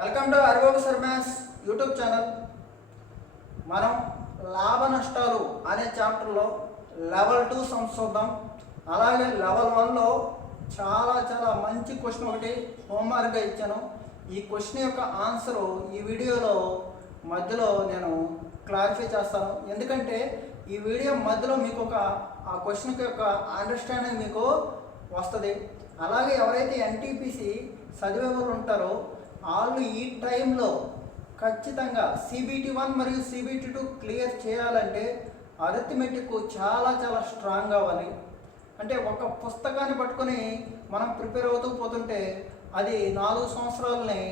Welcome to Haribabu sir maths YouTube channel. మనం లాభ నష్టాలు అనే చాప్టర్లో లెవెల్ 2 సమ్స్ చూద్దాం. అలాగే లెవెల్ 1లో చాలా మంచి క్వశ్చన్ ఒకటి హోంవర్క్గా ఇచ్చాను. ఈ క్వశ్చన్ యొక్క ఆన్సరు ఈ వీడియోలో మధ్యలో నేను క్లారిఫై చేస్తాను. ఎందుకంటే ఈ వీడియో మధ్యలో మీకు ఆ క్వశ్చన్ యొక్క అండర్స్టాండింగ్ మీకు వస్తుంది. అలాగే ఎవరైతే ఎన్టీపీసీ చదివే వాళ్ళు ఉంటారో వాళ్ళు ఈ టైంలో ఖచ్చితంగా CBT 1 మరియు CBT 2 క్లియర్ చేయాలంటే అరిథమెటిక్ చాలా స్ట్రాంగ్ అవ్వాలి. అంటే ఒక పుస్తకాన్ని పట్టుకొని మనం ప్రిపేర్ అవుతూ పోతుంటే అది 4 సంవత్సరాలని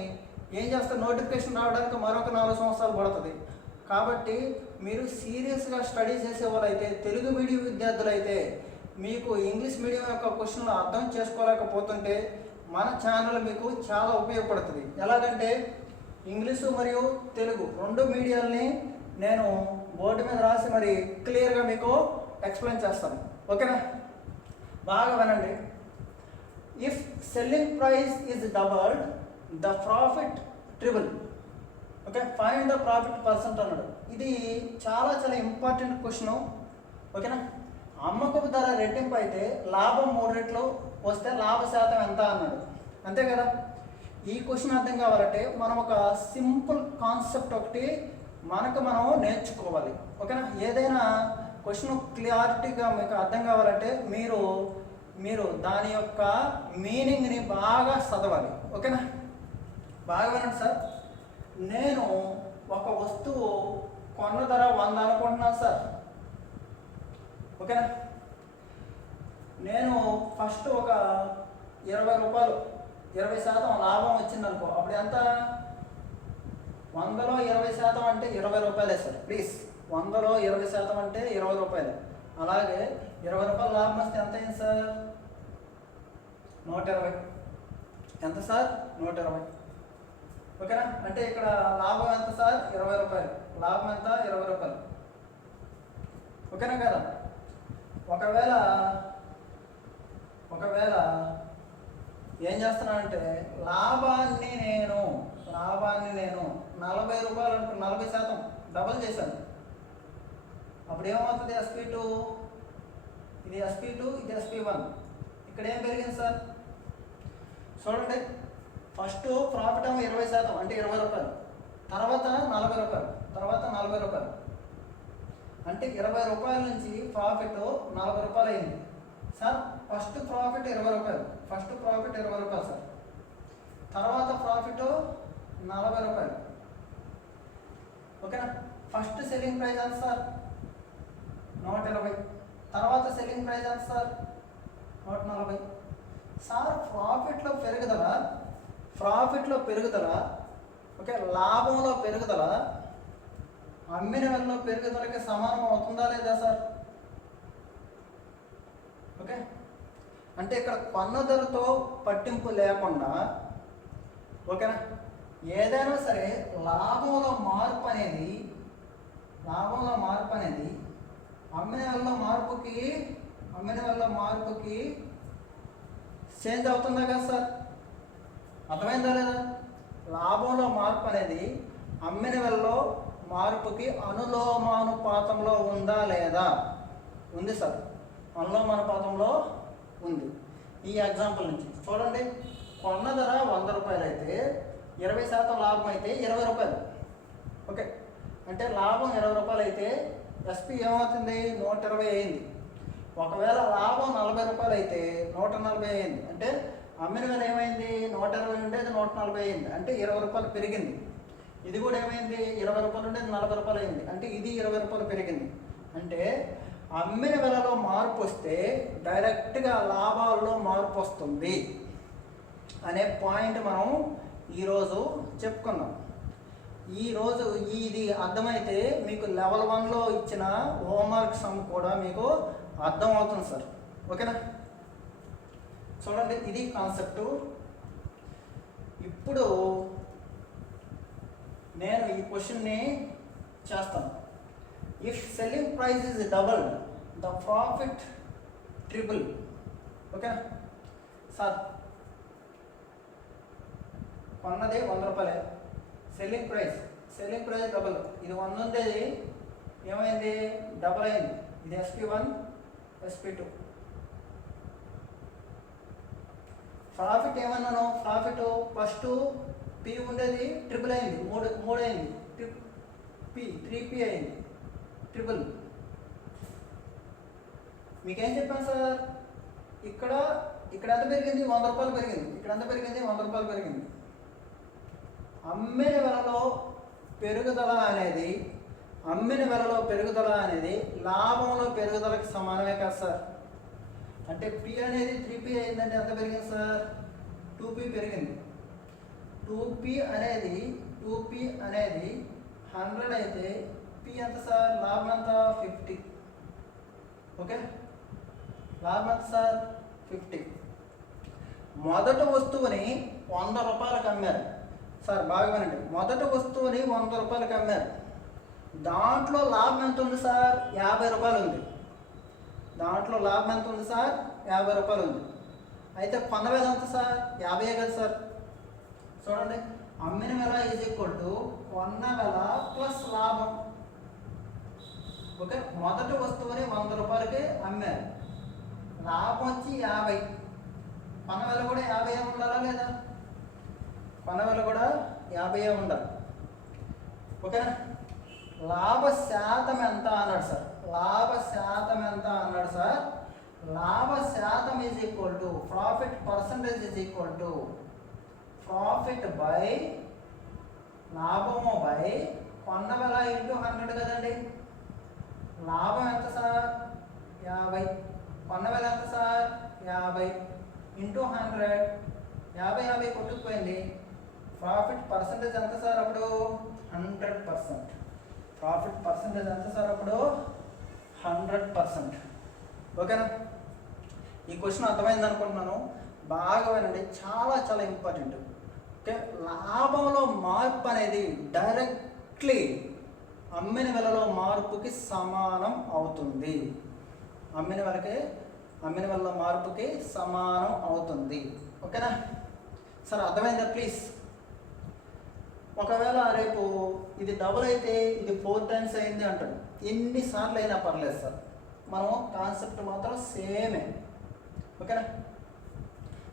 ఏం చేస్తారు, నోటిఫికేషన్ రావడానికి మరొక 4 సంవత్సరాలు పడుతుంది. కాబట్టి మీరు సీరియస్గా స్టడీ చేసేవాళ్ళైతే, తెలుగు మీడియం విద్యార్థులు అయితే మీకు ఇంగ్లీష్ మీడియం యొక్క క్వశ్చన్లు అర్థం చేసుకోలేకపోతుంటే మన ఛానల్ మీకు చాలా ఉపయోగపడుతుంది. ఎలాగంటే ఇంగ్లీషు మరియు తెలుగు రెండు మీడియాలని నేను బోర్డు మీద రాసి మరి క్లియర్గా మీకు ఎక్స్ప్లెయిన్ చేస్తాను. ఓకేనా, బాగా వినండి. If selling price is doubled the profit triple. Okay, find the profit percent అన్నాడు. ఇది చాలా ఇంపార్టెంట్ క్వశ్చన్. ఓకేనా, అమ్మకపు ధర రెట్టింపు అయితే లాభం 3 రెట్లు వస్తే లాభ శాతం ఎంత అన్నాడు. అంతే కదా. ఈ క్వశ్చన్ అర్థం కావాలంటే మనం ఒక సింపుల్ కాన్సెప్ట్ ఒకటి మనం నేర్చుకోవాలి. ఓకేనా, ఏదైనా క్వశ్చన్ క్లారిటీగా మీకు అర్థం కావాలంటే మీరు దాని యొక్క మీనింగ్ని బాగా చదవాలి. ఓకేనా, బాగా వినండి సార్. నేను ఒక వస్తువు కొన్న ధర 100 అనుకుంటున్నాను సార్. ఓకేనా, నేను ఫస్ట్ ఒక 20 రూపాయలు 20% లాభం వచ్చింది అనుకో, అప్పుడు ఎంత? 100లో 20% అంటే 20 రూపాయలే సార్. ప్లీజ్, 100లో 20% అంటే 20 రూపాయలు. అలాగే 20 రూపాయలు లాభం వస్తే ఎంత అయింది సార్? 120. ఎంత సార్? 120. ఓకేనా, అంటే ఇక్కడ లాభం ఎంత సార్? 20 రూపాయలు. లాభం ఎంత? 20 రూపాయలు. ఓకేనా కదా. ఒకవేళ ఏం చేస్తున్నానంటే లాభాన్ని నేను 40 రూపాయలు అనుకో, 40% డబల్ చేశాను. అప్పుడు ఏమవుతుంది? SP2, ఇది SP2, ఇది SP1. ఇక్కడ ఏం పెరిగింది సార్? చూడండి, ఫస్ట్ ప్రాఫిట్ ఏమో 20% అంటే 20 రూపాయలు, తర్వాత 40 రూపాయలు, తర్వాత 40 రూపాయలు. అంటే 20 రూపాయల నుంచి ప్రాఫిట్ 40 రూపాయలు అయింది సార్. ఫస్ట్ ప్రాఫిట్ 20 రూపాయలు, ఫస్ట్ ప్రాఫిట్ 20 రూపాయలు సార్. తర్వాత ప్రాఫిట్ 40 రూపాయలు. ఓకేనా, ఫస్ట్ సెల్లింగ్ ప్రైస్ ఎంత సార్? 120. తర్వాత సెల్లింగ్ ప్రైస్ ఎంత సార్? 140. సార్ ప్రాఫిట్లో పెరుగుదల, ఓకే, లాభంలో పెరుగుదల అమ్మిన వెలలో పెరుగుదలకి సమానం అవుతుందా లేదా సార్? ఓకే, అంటే ఇక్కడ పన్ను ధరతో పట్టింపు లేకుండా, ఓకేనా, ఏదైనా సరే లాభంలో మార్పు అనేది అమ్మిన వెలలో మార్పుకి చేంజ్ అవుతుందా కదా సార్? అర్థమైందా లేదా? లాభంలో మార్పు అనేది అమ్మిన వెలలో మార్పుకి అనులోమానుపాతంలో ఉందా లేదా? ఉంది సార్, అనులోమానుపాతంలో ఉంది. ఈ ఎగ్జాంపుల్ నుంచి చూడండి, కొన్న ధర 100 రూపాయలు అయితే 20% లాభం అయితే 20 రూపాయలు. ఓకే, అంటే లాభం 20 రూపాయలు అయితే SP ఏమవుతుంది? 120 అయింది. ఒకవేళ లాభం 40 రూపాయలు అయితే 140 అయింది. అంటే అమ్మిన వేల ఏమైంది? 120 ఉండేది 140 అయింది. అంటే 20 రూపాయలు పెరిగింది. ఇది కూడా ఏమైంది? 20 రూపాయలు ఉండేది 40 రూపాయలు అయింది. అంటే ఇది 20 రూపాయలు పెరిగింది. అంటే అమ్మిన వెలలో మార్పు వస్తే డైరెక్ట్గా లాభాల్లో మార్పు వస్తుంది అనే పాయింట్ మనం ఈరోజు చెప్పుకున్నాం. ఈరోజు ఇది అర్థమైతే మీకు లెవెల్ 1లో ఇచ్చిన హోంవర్క్ సమ్ కూడా మీకు అర్థం అవుతుంది సార్. ఓకేనా, చూడండి, ఇది కాన్సెప్టు. ఇప్పుడు నేను ఈ క్వశ్చన్ని చేస్తాను. If selling price is doubled the profit triple. Okay sir, కొన్నది 100 రూపాయలే. Selling price double. ఇది 100 ఉండేది ఏమైంది, డబుల్ అయింది. ఇది SP1 SP2. ప్రాఫిట్ ఏమన్నాను, ప్రాఫిట్ ఫస్ట్ పి ఉండేది ట్రిపుల్ అయింది, మూడు అయింది, పి 3P అయింది, ట్రిపుల్. మీకేం చెప్పాను సార్, ఇక్కడ ఎంత పెరిగింది, 100 రూపాయలు పెరిగింది. ఇక్కడ ఎంత పెరిగింది, 100 రూపాయలు పెరిగింది. అమ్మిన వెలలో పెరుగుదల అనేది లాభంలో పెరుగుదలకు సమానమే కదా సార్. అంటే పి అనేది 3P అయిందంటే ఎంత పెరిగింది సార్, 2P పెరిగింది. 2P అనేది 100 అయితే పి ఎంత సార్, లాభం ఎంత, 50. ఓకే, లాభం ఎంత సార్, 50. మొదటి వస్తువుని 100 రూపాయలకు అమ్మారు సార్. బాగా వినండి, మొదటి వస్తువుని 100 రూపాయలకు అమ్మారు. దాంట్లో లాభం ఎంత ఉంది సార్, 50 రూపాయలు ఉంది. దాంట్లో లాభం ఎంత ఉంది సార్, 50 రూపాయలు ఉంది. అయితే కొన్న వెల ఎంత సార్, 50 కదా సార్. చూడండి, అమ్మిన వెల ఈజ్ ఈక్వల్ టు కొన్న వెల ప్లస్ లాభం. ఓకే, మొదటి వస్తువుని 100 రూపాయలకి అమ్మారు, లాభం వచ్చి 50. కొన్న వెల కూడా 50 ఉండాలా లేదా, కొన్న వెల కూడా 50 ఉండాలి. ఓకేనా. లాభ శాతం ఎంత అన్నాడు సార్, లాభ శాతం is equal to profit percentage is equal to profit by లాభము బై కొన్న వెల ఇంటూ 100 కదండి. లాభం ఎంత సార్, 50. కొన్న వెల ఎంత సార్, 50 ఇంటూ 100. 50 కొట్టుకుపోయింది. ప్రాఫిట్ పర్సంటేజ్ ఎంత సార్ అప్పుడు, 100%. ప్రాఫిట్ పర్సంటేజ్ ఎంత సార్ అప్పుడు, 100%. ఓకేనా. ఈ క్వశ్చన్ అర్థమైంది అనుకుంటున్నాను. బాగా వినండి, చాలా చాలా ఇంపార్టెంట్. ఓకే, లాభంలో మార్పు అనేది డైరెక్ట్లీ అమ్మిన వెలలో మార్పుకి సమానం అవుతుంది. అమ్మిన వెలలో మార్పుకి సమానం అవుతుంది. ఓకేనా సార్, అర్థమైందా ప్లీజ్. ఒకవేళ రేపు ఇది డబుల్ అయితే ఇది 4 టైమ్స్ అయింది అంటాడు, ఎన్నిసార్లు అయినా పర్లేదు సార్, మనం కాన్సెప్ట్ మాత్రం సేమే. ఓకేనా.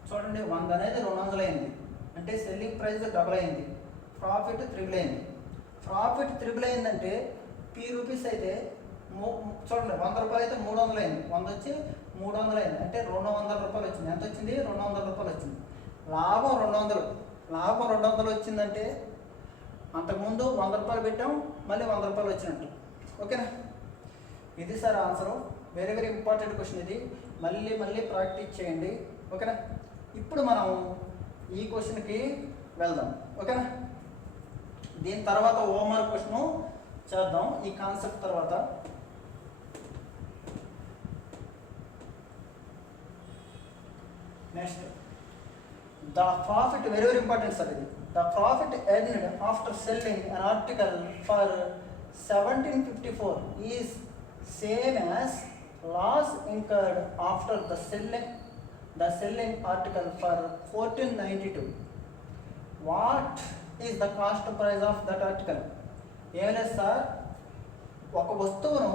చూడండి, 100 అనేది 200 అయింది అంటే సెల్లింగ్ ప్రైస్ డబుల్ అయింది, ప్రాఫిట్ త్రిబుల్ అయింది. ప్రాఫిట్ త్రిబుల్ అయిందంటే P రూపీస్ అయితే చూడండి 100 రూపాయలు అయితే 300 అయింది, 100 వచ్చి 300 అయింది అంటే 200 రూపాయలు వచ్చింది. ఎంత వచ్చింది, 200 రూపాయలు వచ్చింది. లాభం 200 వచ్చిందంటే అంతకుముందు 100 రూపాయలు పెట్టాం, మళ్ళీ 100 రూపాయలు వచ్చినట్టు. ఓకేనా. ఇది sir answer. Very very important question ఇది, మళ్ళీ ప్రాక్టీస్ చేయండి. ఓకేనా. ఇప్పుడు మనం ఈ క్వశ్చన్కి వెళ్దాం. ఓకేనా. దీని తర్వాత హోంవర్క్ క్వశ్చను చేద్దాం ఈ కాన్సెప్ట్ తర్వాత. Next the profit, very very important sir. The profit earned after selling an article for 1754 is same as loss incurred after the selling article for 1492. What is the cost price of that article? ఏమైనా sir, ఒక వస్తువును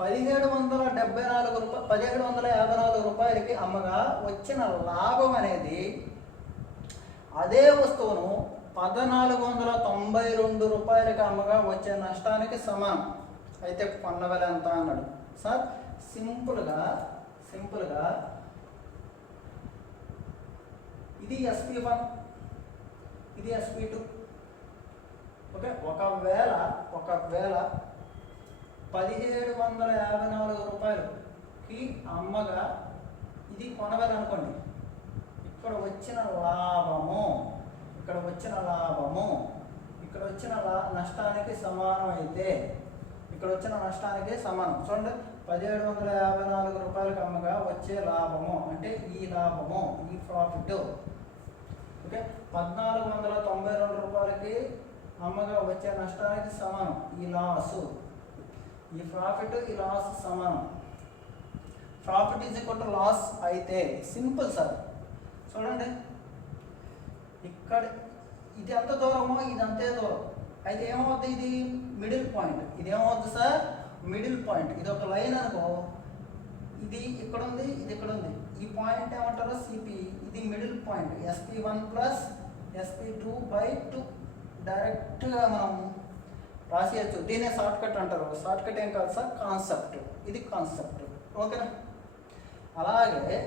1754 రూపాయలకి అమ్మగా వచ్చిన లాభం అనేది అదే వస్తువును 1492 రూపాయలకి అమ్మగా వచ్చే నష్టానికి సమానం. అయితే కొన్న వెల ఎంత అన్నాడు సార్. సింపుల్గా ఇది SP1, ఇది SP2. ఓకే, ఒకవేళ 1754 రూపాయలకి అమ్మగా ఇది కొనవేల అనుకోండి. ఇక్కడ వచ్చిన లాభము నష్టానికి సమానం అయితే ఇక్కడ వచ్చిన నష్టానికి సమానం. చూడండి, 1754 రూపాయలకి అమ్మగా వచ్చే లాభము అంటే ఈ లాభము, ఈ ప్రాఫిట్. ఓకే, 1492 రూపాయలకి అమ్మగా వచ్చే నష్టానికి సమానం ఈ లాసు. ఈ ప్రాఫిట్ ఈ లాస్ సమానం. Profit is equal to loss అయితే సింపుల్ సార్. చూడండి, ఇది ఎంత దూరమో ఇది అంతే దూరం. అయితే ఏమవుద్ది, ఇది మిడిల్ పాయింట్. ఇది ఏమవుద్ది సార్, మిడిల్ పాయింట్. ఇది ఒక లైన్ అనుకో, ఇది ఇక్కడ ఉంది, ఇది ఇక్కడ ఉంది. ఈ పాయింట్ ఏమంటారు, సిపి. ఇది middle point. SP1 plus SP2/2 డైరెక్ట్గా మనం రాసేయచ్చు. దీనే షార్ట్ కట్ అంటారు. షార్ట్ కట్ ఏం కాదు సార్, కాన్సెప్ట్. ఇది కాన్సెప్ట్. ఓకేనా. అలాగే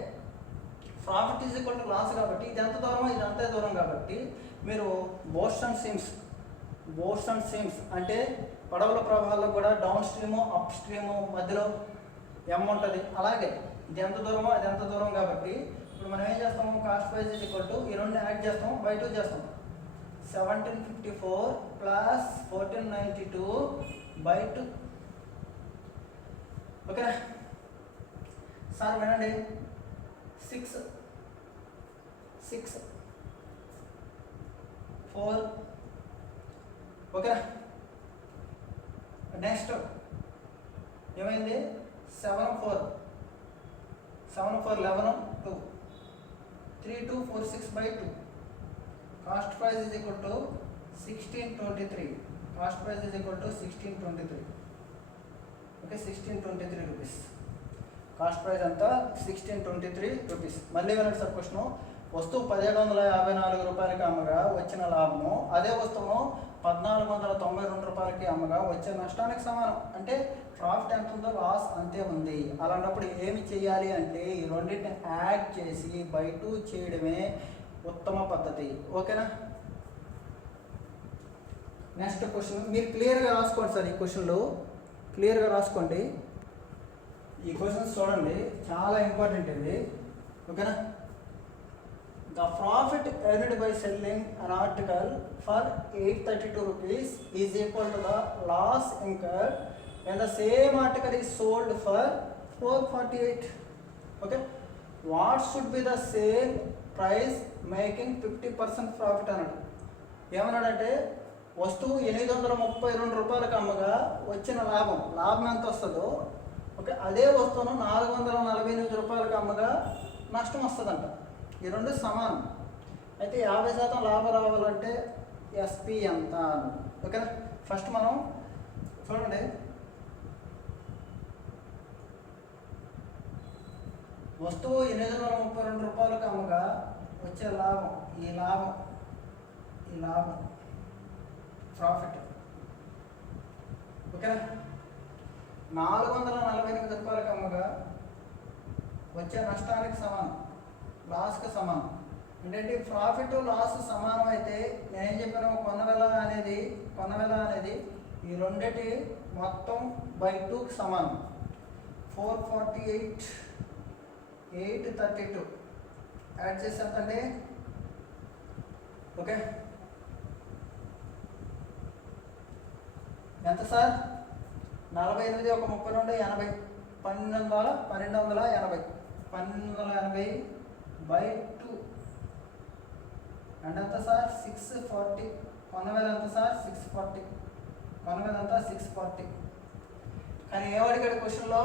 profit is equal to loss కాబట్టి ఇది ఎంత దూరం, ఇది అంతే దూరం కాబట్టి మీరు బోట్స్ అండ్ సిమ్స్ అంటే పడవల ప్రవాహాల్లో కూడా డౌన్ స్ట్రీము అప్ స్ట్రీము మధ్యలో ఎమ్ ఉంటుంది. అలాగే ఇది ఎంత దూరమో అది ఎంత దూరం కాబట్టి ఇప్పుడు మనం ఏం చేస్తాము, cost price is equal to ఈ రెండు యాడ్ చేస్తాము, బై 2 చేస్తాం. 1754 ప్లస్ 1492/2. ఓకేనా సార్, వినండి. 6 4. ఓకేనా. నెక్స్ట్ ఏమైంది, 7 4 11 2 3246/2. Cost price is equal to 1623. Cost price is equal to 1623. Okay, 1623 rupees. Cost price అంతా 1623 రూపీస్. మళ్ళీ వినండి సార్ క్వశ్చన్. వస్తువు 1754 రూపాయలకి అమ్మగా వచ్చిన లాభము అదే వస్తువును 1492 రూపాయలకి అమ్మగా వచ్చే నష్టానికి సమానం. అంటే ప్రాఫిట్ ఎంత ఉందో లాస్ అంతే ఉంది. అలాంటప్పుడు ఏమి చేయాలి అంటే ఈ రెండింటిని యాడ్ చేసి బై 2 చేయడమే ఉత్తమ పద్ధతి. ఓకేనా. నెక్స్ట్ క్వశ్చన్ మీరు క్లియర్గా రాసుకోండి సార్. ఈ క్వశ్చన్లు క్లియర్గా రాసుకోండి. ఈ క్వశ్చన్స్ చూడండి, చాలా ఇంపార్టెంట్ ఇది. ఓకేనా. The profit earned by selling an article for 832 rupees is equal to the loss incurred when the same article is sold for 448. Okay. What should be the sale price making 50% profit అన్నాడు. ఏమన్నాడంటే వస్తువు 832 రూపాయలకు అమ్మగా వచ్చిన లాభం ఎంత వస్తుందో, okay, అదే వస్తువును 448 రూపాయలకు అమ్మగా నష్టం వస్తుందంట. ఈ రెండు సమానం. అయితే 50% లాభం రావాలంటే ఎస్పి ఎంత. ఓకే, ఫస్ట్ మనం చూడండి. వస్తువు 832 రూపాయలకు అమ్మగా వచ్చే ఈ లాభం ప్రాఫిట్. ఓకే, 448 రూపాయలకు అమ్మగా వచ్చే నష్టానికి సమానం, లాస్కి సమానం. అంటే ప్రాఫిట్ లాస్ సమానం అయితే నేనేం చెప్పాను, కొన్న వెల అనేది ఈ రెండిటి మొత్తం బై 2కి సమానం. 448 832 యాడ్ చేసి ఎంత అండి. ఓకే, ఎంత సార్, 48 1 32 80 1280 అండ్ ఎంత సార్ 640. కొనవేల ఎంత సార్ 640. కొనవేల అంతా 640. కానీ ఏమడిగాడు క్వశ్చన్లో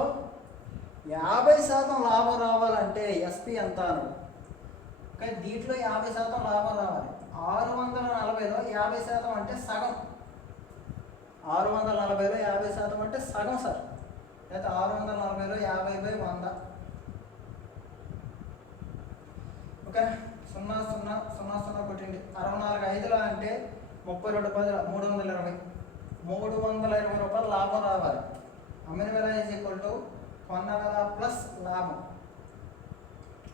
50% లాభం రావాలంటే ఎస్పి ఎంత అన్నాడు. కానీ దీంట్లో 50% లాభం రావాలి. 640లో 50% అంటే సగం. 640లో 50% అంటే సగం సార్. అయితే 640లో 50/100. ఓకే, 0 0 0 0 కొట్టింది. 64 5లో అంటే 32 10 320. 320 రూపాయలు లాభం రావాలి. అమ్మిన వెల ఈజ్ ఈక్వల్ టు కొన్న వెల ప్లస్ లాభం.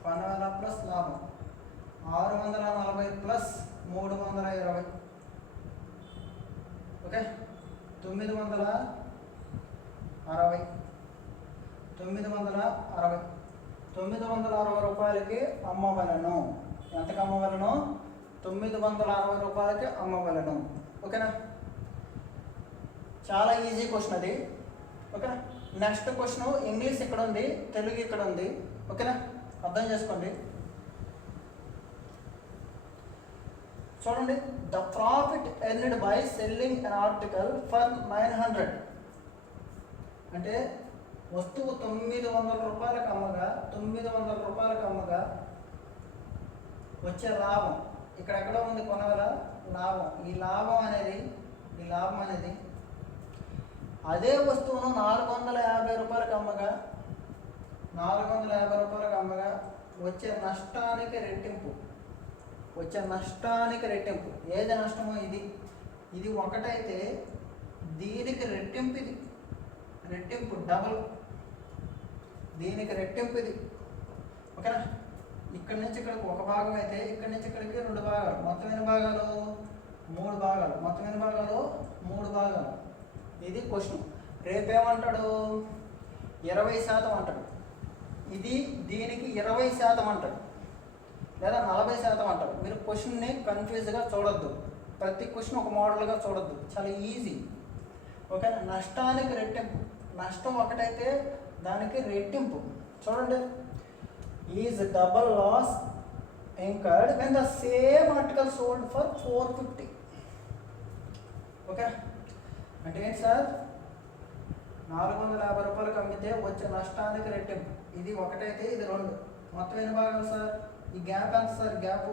640 ప్లస్ 320. ఓకే, 960. 960 రూపాయలకి అమ్మవలను. ఎంతకు అమ్మవలను? 960 రూపాయలకి అమ్మవలను. ఓకేనా. చాలా ఈజీ క్వశ్చన్ అది. ఓకేనా. నెక్స్ట్ క్వశ్చన్ ఇంగ్లీష్ ఇక్కడ ఉంది, తెలుగు ఇక్కడ ఉంది. ఓకేనా, అర్థం చేసుకోండి. చూడండి, the profit earned by selling an article for 900 అంటే వస్తువు 900 రూపాయలకు అమ్మగా వచ్చే లాభం. ఇక్కడ ఎక్కడ ఉంది కొనవేల లాభం. ఈ లాభం అనేది అదే వస్తువును 450 రూపాయలకు అమ్మగా వచ్చే నష్టానికి రెట్టింపు. ఏది నష్టమో ఇది ఒకటైతే దీనికి రెట్టింపు డబల్, దీనికి రెట్టింపు ఇది. ఓకేనా? ఇక్కడి నుంచి ఇక్కడికి ఒక భాగం అయితే ఇక్కడి నుంచి ఇక్కడికి 2 భాగాలు, మొత్తం ఎన్ని భాగాలు? 3 భాగాలు. ఇది క్వశ్చన్. రేపేమంటాడు? 20% అంటాడు. దీనికి 20% అంటాడు, లేదా 40% అంటాడు. మీరు క్వశ్చన్ని కన్ఫ్యూజ్గా చూడొద్దు, ప్రతి క్వశ్చన్ ఒక మోడల్గా చూడొద్దు, చాలా ఈజీ. ఓకే? నష్టానికి రెట్టింపు, నష్టం ఒకటైతే దానికి రెట్టింపు. చూడండి, is double loss incurred when the same article sold for 450. Okay? అంటే ఏంటి సార్? 450 రూపాయలకు అమ్మితే వచ్చే నష్టానికి రెట్టింపు. ఇది ఒకటైతే ఇది 2, మొత్తం ఎన్ని భాగాలు సార్? ఈ గ్యాప్ ఎంత సార్? Gap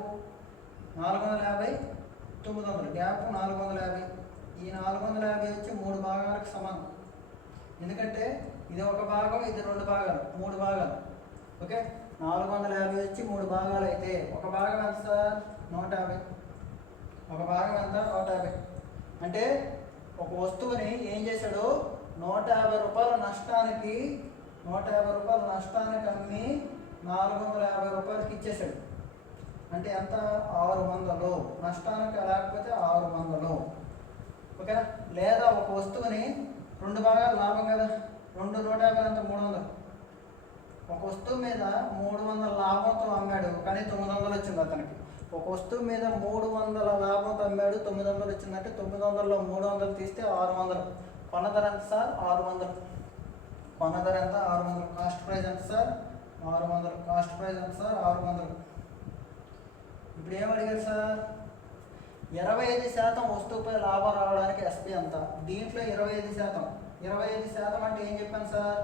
450, 900, gap 450. ఈ 450 వచ్చి 3 భాగాలకు సమానం. ఎందుకంటే ఇది ఒక భాగం, ఇది 2 భాగాలు, 3 భాగాలు. ఓకే? 450 వచ్చి 3 భాగాలు అయితే ఒక భాగం ఎంత సార్? 150. ఒక భాగం ఎంత? 150. అంటే ఒక వస్తువుని ఏం చేశాడు? 150 రూపాయల నష్టానికి అమ్మి 450 రూపాయలకి ఇచ్చేసాడు. అంటే ఎంత? 600. నష్టానికి లేకపోతే 600. ఓకేనా? లేదా ఒక వస్తువుని 2 భాగాలు లాభం కదా, 2 150 అంత 300. ఒక వస్తువు మీద 300 లాభంతో అమ్మాడు, కానీ 900 వచ్చింది అతనికి. ఒక వస్తువు మీద 300 లాభంతో అమ్మాడు, 900 వచ్చిందంటే 900లో 300 తీస్తే 600. కొన్న ధర ఎంత సార్? 600. కొన్న ధర ఎంత? 600. కాస్ట్ ప్రైస్ ఎంత సార్? 600. కాస్ట్ ప్రైస్ ఎంత సార్? 600. ఇప్పుడు ఏమడిగారు సార్? 25% వస్తువుపై లాభం రావడానికి ఎస్పీ ఎంత? దీంట్లో 25% అంటే ఏం చెప్పాను సార్?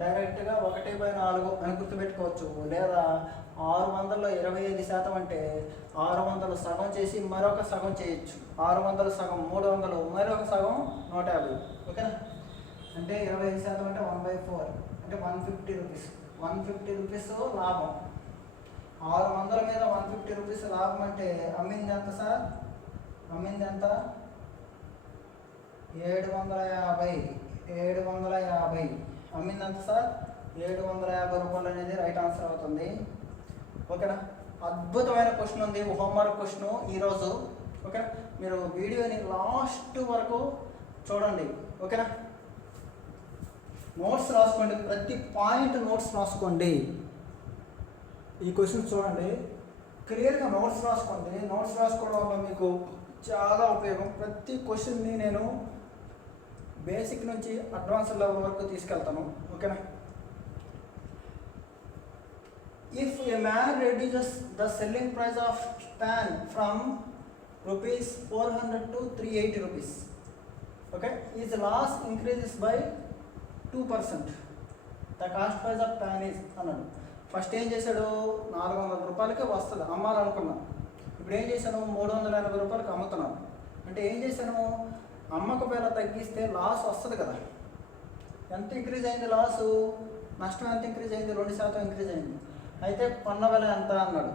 డైరెక్ట్గా 1/4 అని గుర్తుపెట్టుకోవచ్చు. లేదా 600లో 25% అంటే 600 సగం చేసి మరొక సగం చేయొచ్చు. 600 సగం 300, మరొక సగం 150. ఓకేనా? అంటే 25% అంటే 1/4 అంటే 150 రూపీస్. 150 రూపీస్ లాభం. 600 మీద 150 రూపీస్ లాభం అంటే అమ్మింది ఎంత సార్? అమ్మింది ఎంత? 750. అమ్మింది ఎంత సార్? 750 రూపాయలు అనేది రైట్ ఆన్సర్ అవుతుంది. ఓకేనా? అద్భుతమైన క్వశ్చన్ ఉంది, హోంవర్క్ క్వశ్చన్ ఈరోజు. ఓకేనా? మీరు వీడియోని లాస్ట్ వరకు చూడండి. ఓకేనా? నోట్స్ రాసుకోండి, ప్రతి పాయింట్ నోట్స్ రాసుకోండి. ఈ క్వశ్చన్ చూడండి, క్లియర్గా నోట్స్ రాసుకోండి. నోట్స్ రాసుకోవడం వల్ల మీకు చాలా ఉపయోగం. ప్రతి క్వశ్చన్ని నేను బేసిక్ నుంచి అడ్వాన్స్ లెవెల్ వరకు తీసుకెళ్తాను. ఓకేనా? If a man reduces the selling price of pan from ₹400 to ₹380, okay, his loss increases by 2%. The cost price of pan is అన్నాడు. ఫస్ట్ ఏం చేశాడు? 400 రూపాయలకి వస్తుంది, అమ్మాలనుకున్నాం. ఇప్పుడు ఏం చేశాను? 380 రూపాయలకి అమ్ముతున్నాను. అంటే ఏం చేశాను? అమ్మక వేళ తగ్గిస్తే లాస్ వస్తుంది కదా. ఎంత ఇంక్రీజ్ అయింది లాసు? నష్టం ఎంత ఇంక్రీజ్ అయింది? 2% ఇంక్రీజ్ అయింది. అయితే కొన్న వేళ ఎంత అన్నాడు.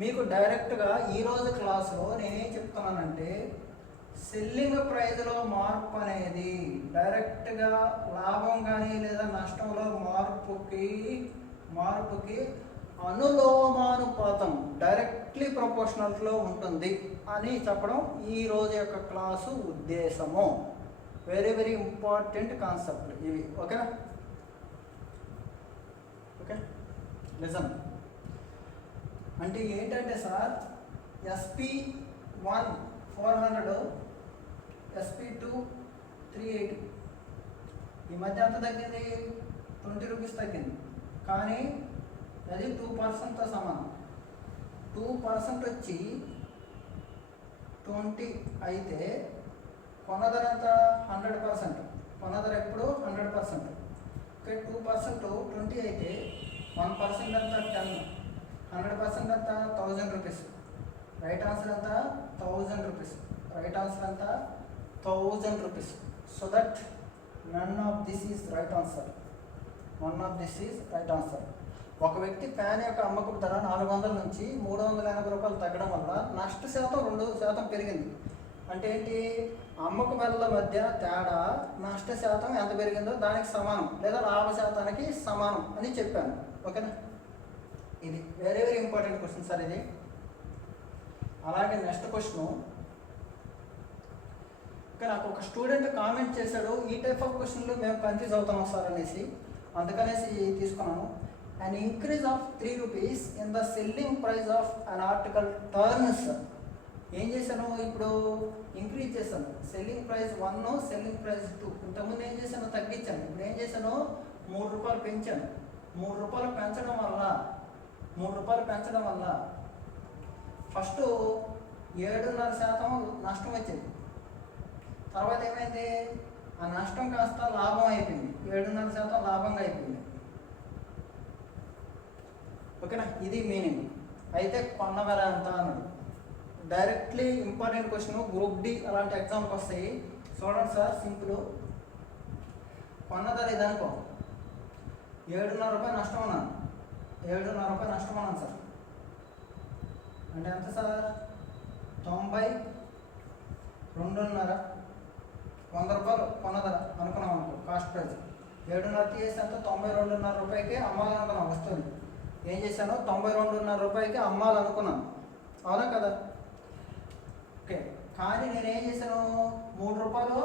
మీకు డైరెక్ట్గా ఈరోజు క్లాసులో నేనేం చెప్తున్నానంటే, సెల్లింగ్ ప్రైజ్లో మార్పు అనేది డైరెక్ట్గా లాభం కానీ లేదా నష్టంలో మార్పుకి అనులోమానుపాతం, డైరెక్ట్లీ ప్రపోర్షనల్స్లో ఉంటుంది అని చెప్పడం ఈ రోజు యొక్క క్లాసు ఉద్దేశము. వెరీ వెరీ ఇంపార్టెంట్ కాన్సెప్ట్ ఇవి. ఓకేనా? Okay, listen. అంటే ఏంటంటే సార్, SP1 400, SP2 380. ఈ మధ్య ఎంత తగ్గింది? 20 రూపీస్ తగ్గింది. కానీ అది 2%తో సమానం. 2% వచ్చి 20 అయితే కొన్న ధర ఎంత? 100%. కొన్న ధర ఎప్పుడు? 100%. ఓకే, 2% 20 అయితే 1% ఎంత? 10. 100% ఎంత? 1000 రూపీస్. రైట్ ఆన్సర్ ఎంత 1000 రూపీస్. రైట్ ఆన్సర్ ఎంత 1000 rupees. So that none of this is right answer. None of this is right answer. ఒక వ్యక్తి ఫ్యాన్ యొక్క అమ్మకపు ధర 400 నుంచి 380 రూపాయలు తగ్గడం వల్ల నష్ట శాతం 2% పెరిగింది. అంటే ఏంటి? అమ్మక వెలల మధ్య తేడా నష్ట శాతం ఎంత పెరిగిందో దానికి సమానం, లేదా లాభ శాతానికి సమానం అని చెప్పాను. ఓకేనా? ఇది very very important question sir ఇది. అలాగే నెక్స్ట్ క్వశ్చన్, నాకు ఒక స్టూడెంట్ కామెంట్ చేశాడు, ఈ టైప్ ఆఫ్ క్వశ్చన్లు మేము కన్ఫ్యూజ్ అవుతున్నాం సార్ అనేసి, అందుకనేసి తీసుకున్నాను. an increase of 3 rupees in the selling price of an article turns. ఏం చేశాను? ఇప్పుడు ఇంక్రీజ్ చేశాను. Selling price 1, selling price 2. ఇంతకుముందు ఏం చేశాను? తగ్గించాను. ఇప్పుడు ఏం చేశాను? 3 రూపాయలు పెంచాను. 3 రూపాయలు పెంచడం వల్ల ఫస్ట్ 7.5% నష్టం వచ్చింది. తర్వాత ఏమైంది? ఆ నష్టం కాస్త లాభం అయిపోయింది. 7.5% లాభంగా అయిపోయింది. ఓకేనా? ఇది మీనింగ్. అయితే కొన్న వెల ఎంత అన్నాడు. Directly important question, group D అలాంటి ఎగ్జామ్కి వస్తాయి. చూడండి సార్, సింపుల్. కొన్న ధర ఇది అనుకో, 7.5 రూపాయలు నష్టం అన్నాను. 7.5 రూపాయలు నష్టం అన్నాను సార్. అంటే ఎంత సార్? 92.5. 100 రూపాయలు కొన్న ధర అనుకున్నాం అనుకో, కాస్ట్ ప్రైస్. 7.5 తీసేసి ఎంత? 92.5 రూపాయలకి అమ్మాలనుకున్నాం వస్తుంది. ఏం చేశాను? 92.5 రూపాయలకి అమ్మాలనుకున్నాను. అవునా కదా? ఓకే. కానీ నేను ఏం చేశాను? 3 రూపాయలు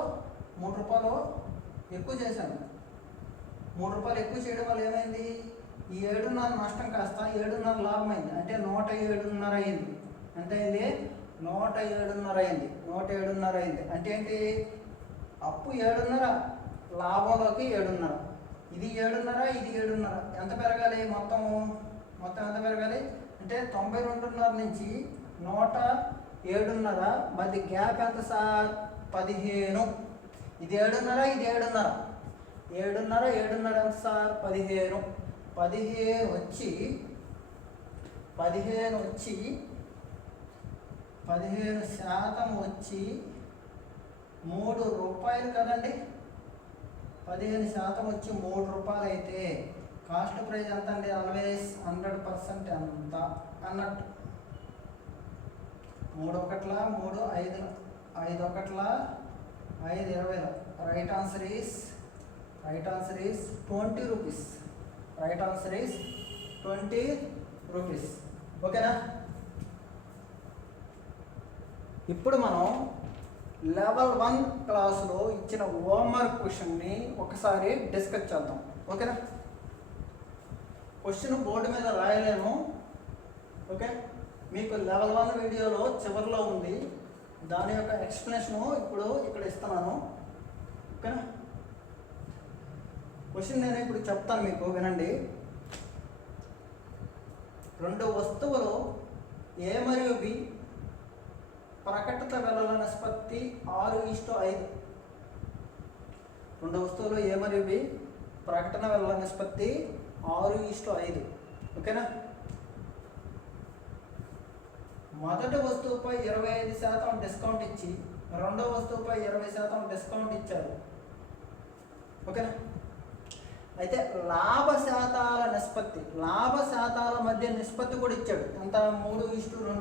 ఎక్కువ చేశాను. 3 రూపాయలు ఎక్కువ చేయడం వల్ల ఏమైంది? ఈ 7.5 నష్టం కాస్త 7.5 లాభం అయింది. అంటే 107.5 అయింది. ఎంత అయింది? 107.5 అయింది. 107.5 అయింది. అంటే ఏంటి? అప్పు 7.5, లాభంలోకి 7.5. ఇది 7.5, ఇది 7.5. ఎంత పెరగాలి? మొత్తం ఎంత పెరగాలి అంటే 92.5 నుంచి 107.5 మధ్య గ్యాప్ ఎంత సార్? 15. ఇది 7.5, ఇది 7.5. 7.5 ఎంత సార్? 15. 15 వచ్చి 15% వచ్చి 3 రూపాయలు కదండి. 15% వచ్చి 3 రూపాయలు అయితే కాస్ట్ ప్రైస్ ఎంత అండి? 100% ఎంత అన్నట్టు. 3 1 3 5 5 1 5 20. Right answer is 20 rupees. Right answer is 20 rupees. ఓకేనా? ఇప్పుడు మనం లెవెల్ 1 క్లాసులో ఇచ్చిన హోంవర్క్ క్వశ్చన్ని ఒకసారి డిస్కస్ చేద్దాం. ఓకేనా? క్వశ్చన్ బోర్డు మీద రాయలేను. ఓకే, మీకు లెవెల్ 1 వీడియోలో చివరిలో ఉంది. దాని యొక్క ఎక్స్ప్లెనేషను ఇప్పుడు ఇక్కడ ఇస్తున్నాను. ఓకేనా? క్వశ్చన్ నేను ఇప్పుడు చెప్తాను, మీకు వినండి. 2 వస్తువులు ఏ మరియు బి ప్రకటిత వెలల నిష్పత్తి 6:5. 2 వస్తువులు ఏ మరియు బి ప్రకటన వెలల నిష్పత్తి 6:5. ఓకేనా? మొదటి వస్తువుపై 25% డిస్కౌంట్ ఇచ్చి రెండవ వస్తువుపై 20% డిస్కౌంట్ ఇచ్చారు. ఓకేనా? అయితే లాభ శాతాల మధ్య నిష్పత్తి కూడా ఇచ్చాడు. ఎంత? 3:2.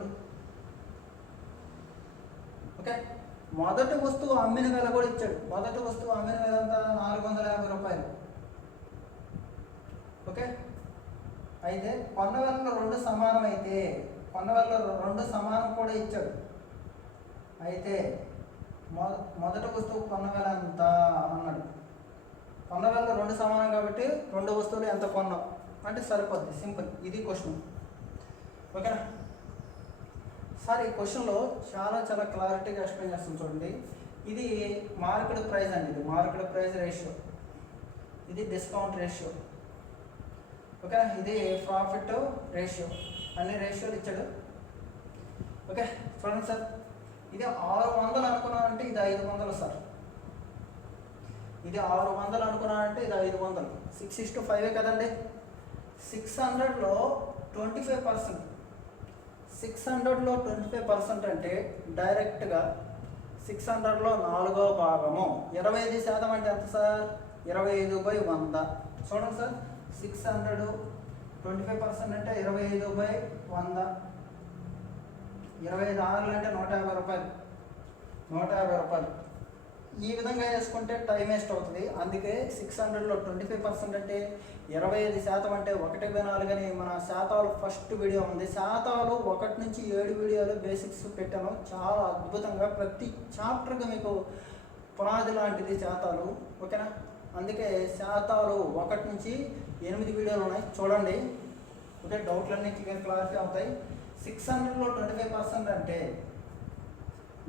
ఓకే. మొదటి వస్తువు అమ్మిన వెల కూడా ఇచ్చాడు. మొదటి వస్తువు అమ్మిన వెల ఎంత? 450 రూపాయలు. ఓకే. అయితే కొన్న వెలలో 2 సమానం అయితే కొన్న వెలలో 2 సమానం కూడా ఇచ్చాడు. అయితే మొదటి వస్తువు కొన్న వెల ఎంత అన్నాడు. కొన్న వెలలో 2 సమానం కాబట్టి 2 వస్తువులు ఎంత కొన్నాం అంటే సరిపోద్ది. సింపుల్. ఇది క్వశ్చన్. ఓకేనా సార్? ఈ క్వశ్చన్లో చాలా క్లారిటీగా ఎక్స్ప్లెయిన్ చేస్తాను చూడండి. ఇది మార్కెట్ ప్రైస్ అండి. ఇది మార్కెట్ ప్రైస్ రేషియో, ఇది డిస్కౌంట్ రేషియో. ఓకే, ఇది ప్రాఫిట్ రేషియో. అన్ని రేషియోలు ఇచ్చాడు. ఓకే, చూడండి సార్. ఇది 600 అనుకున్నానంటే ఇది 500 సార్. ఇది 600 అనుకున్నానంటే ఇది 500. 6:5 కదండి. 600లో 25%. 600లో 25% అంటే డైరెక్ట్గా 600లో 4వ భాగము 25% అంటే ఎంత సార్? 25/100. చూడండి సార్, 600 25% అంటే 25/100. 25 ఆరులు అంటే 150 రూపాయలు. 150 రూపాయలు. ఈ విధంగా వేసుకుంటే టైం వేస్ట్ అవుతుంది. అందుకే 600లో 25% అంటే 25% అంటే 1/4 అని మన శాతాలు ఫస్ట్ వీడియో ఉంది. శాతాలు 1 నుంచి 7 వీడియోలు బేసిక్స్ పెట్టాను. చాలా అద్భుతంగా ప్రతి చాప్టర్గా మీకు పునాది లాంటిది శాతాలు. ఓకేనా? అందుకే శాతాలు 1 నుంచి 8 వీడియోలు ఉన్నాయి, చూడండి. ఓకే, డౌట్లన్నీ క్లారిఫై అవుతాయి. 600లో 25% అంటే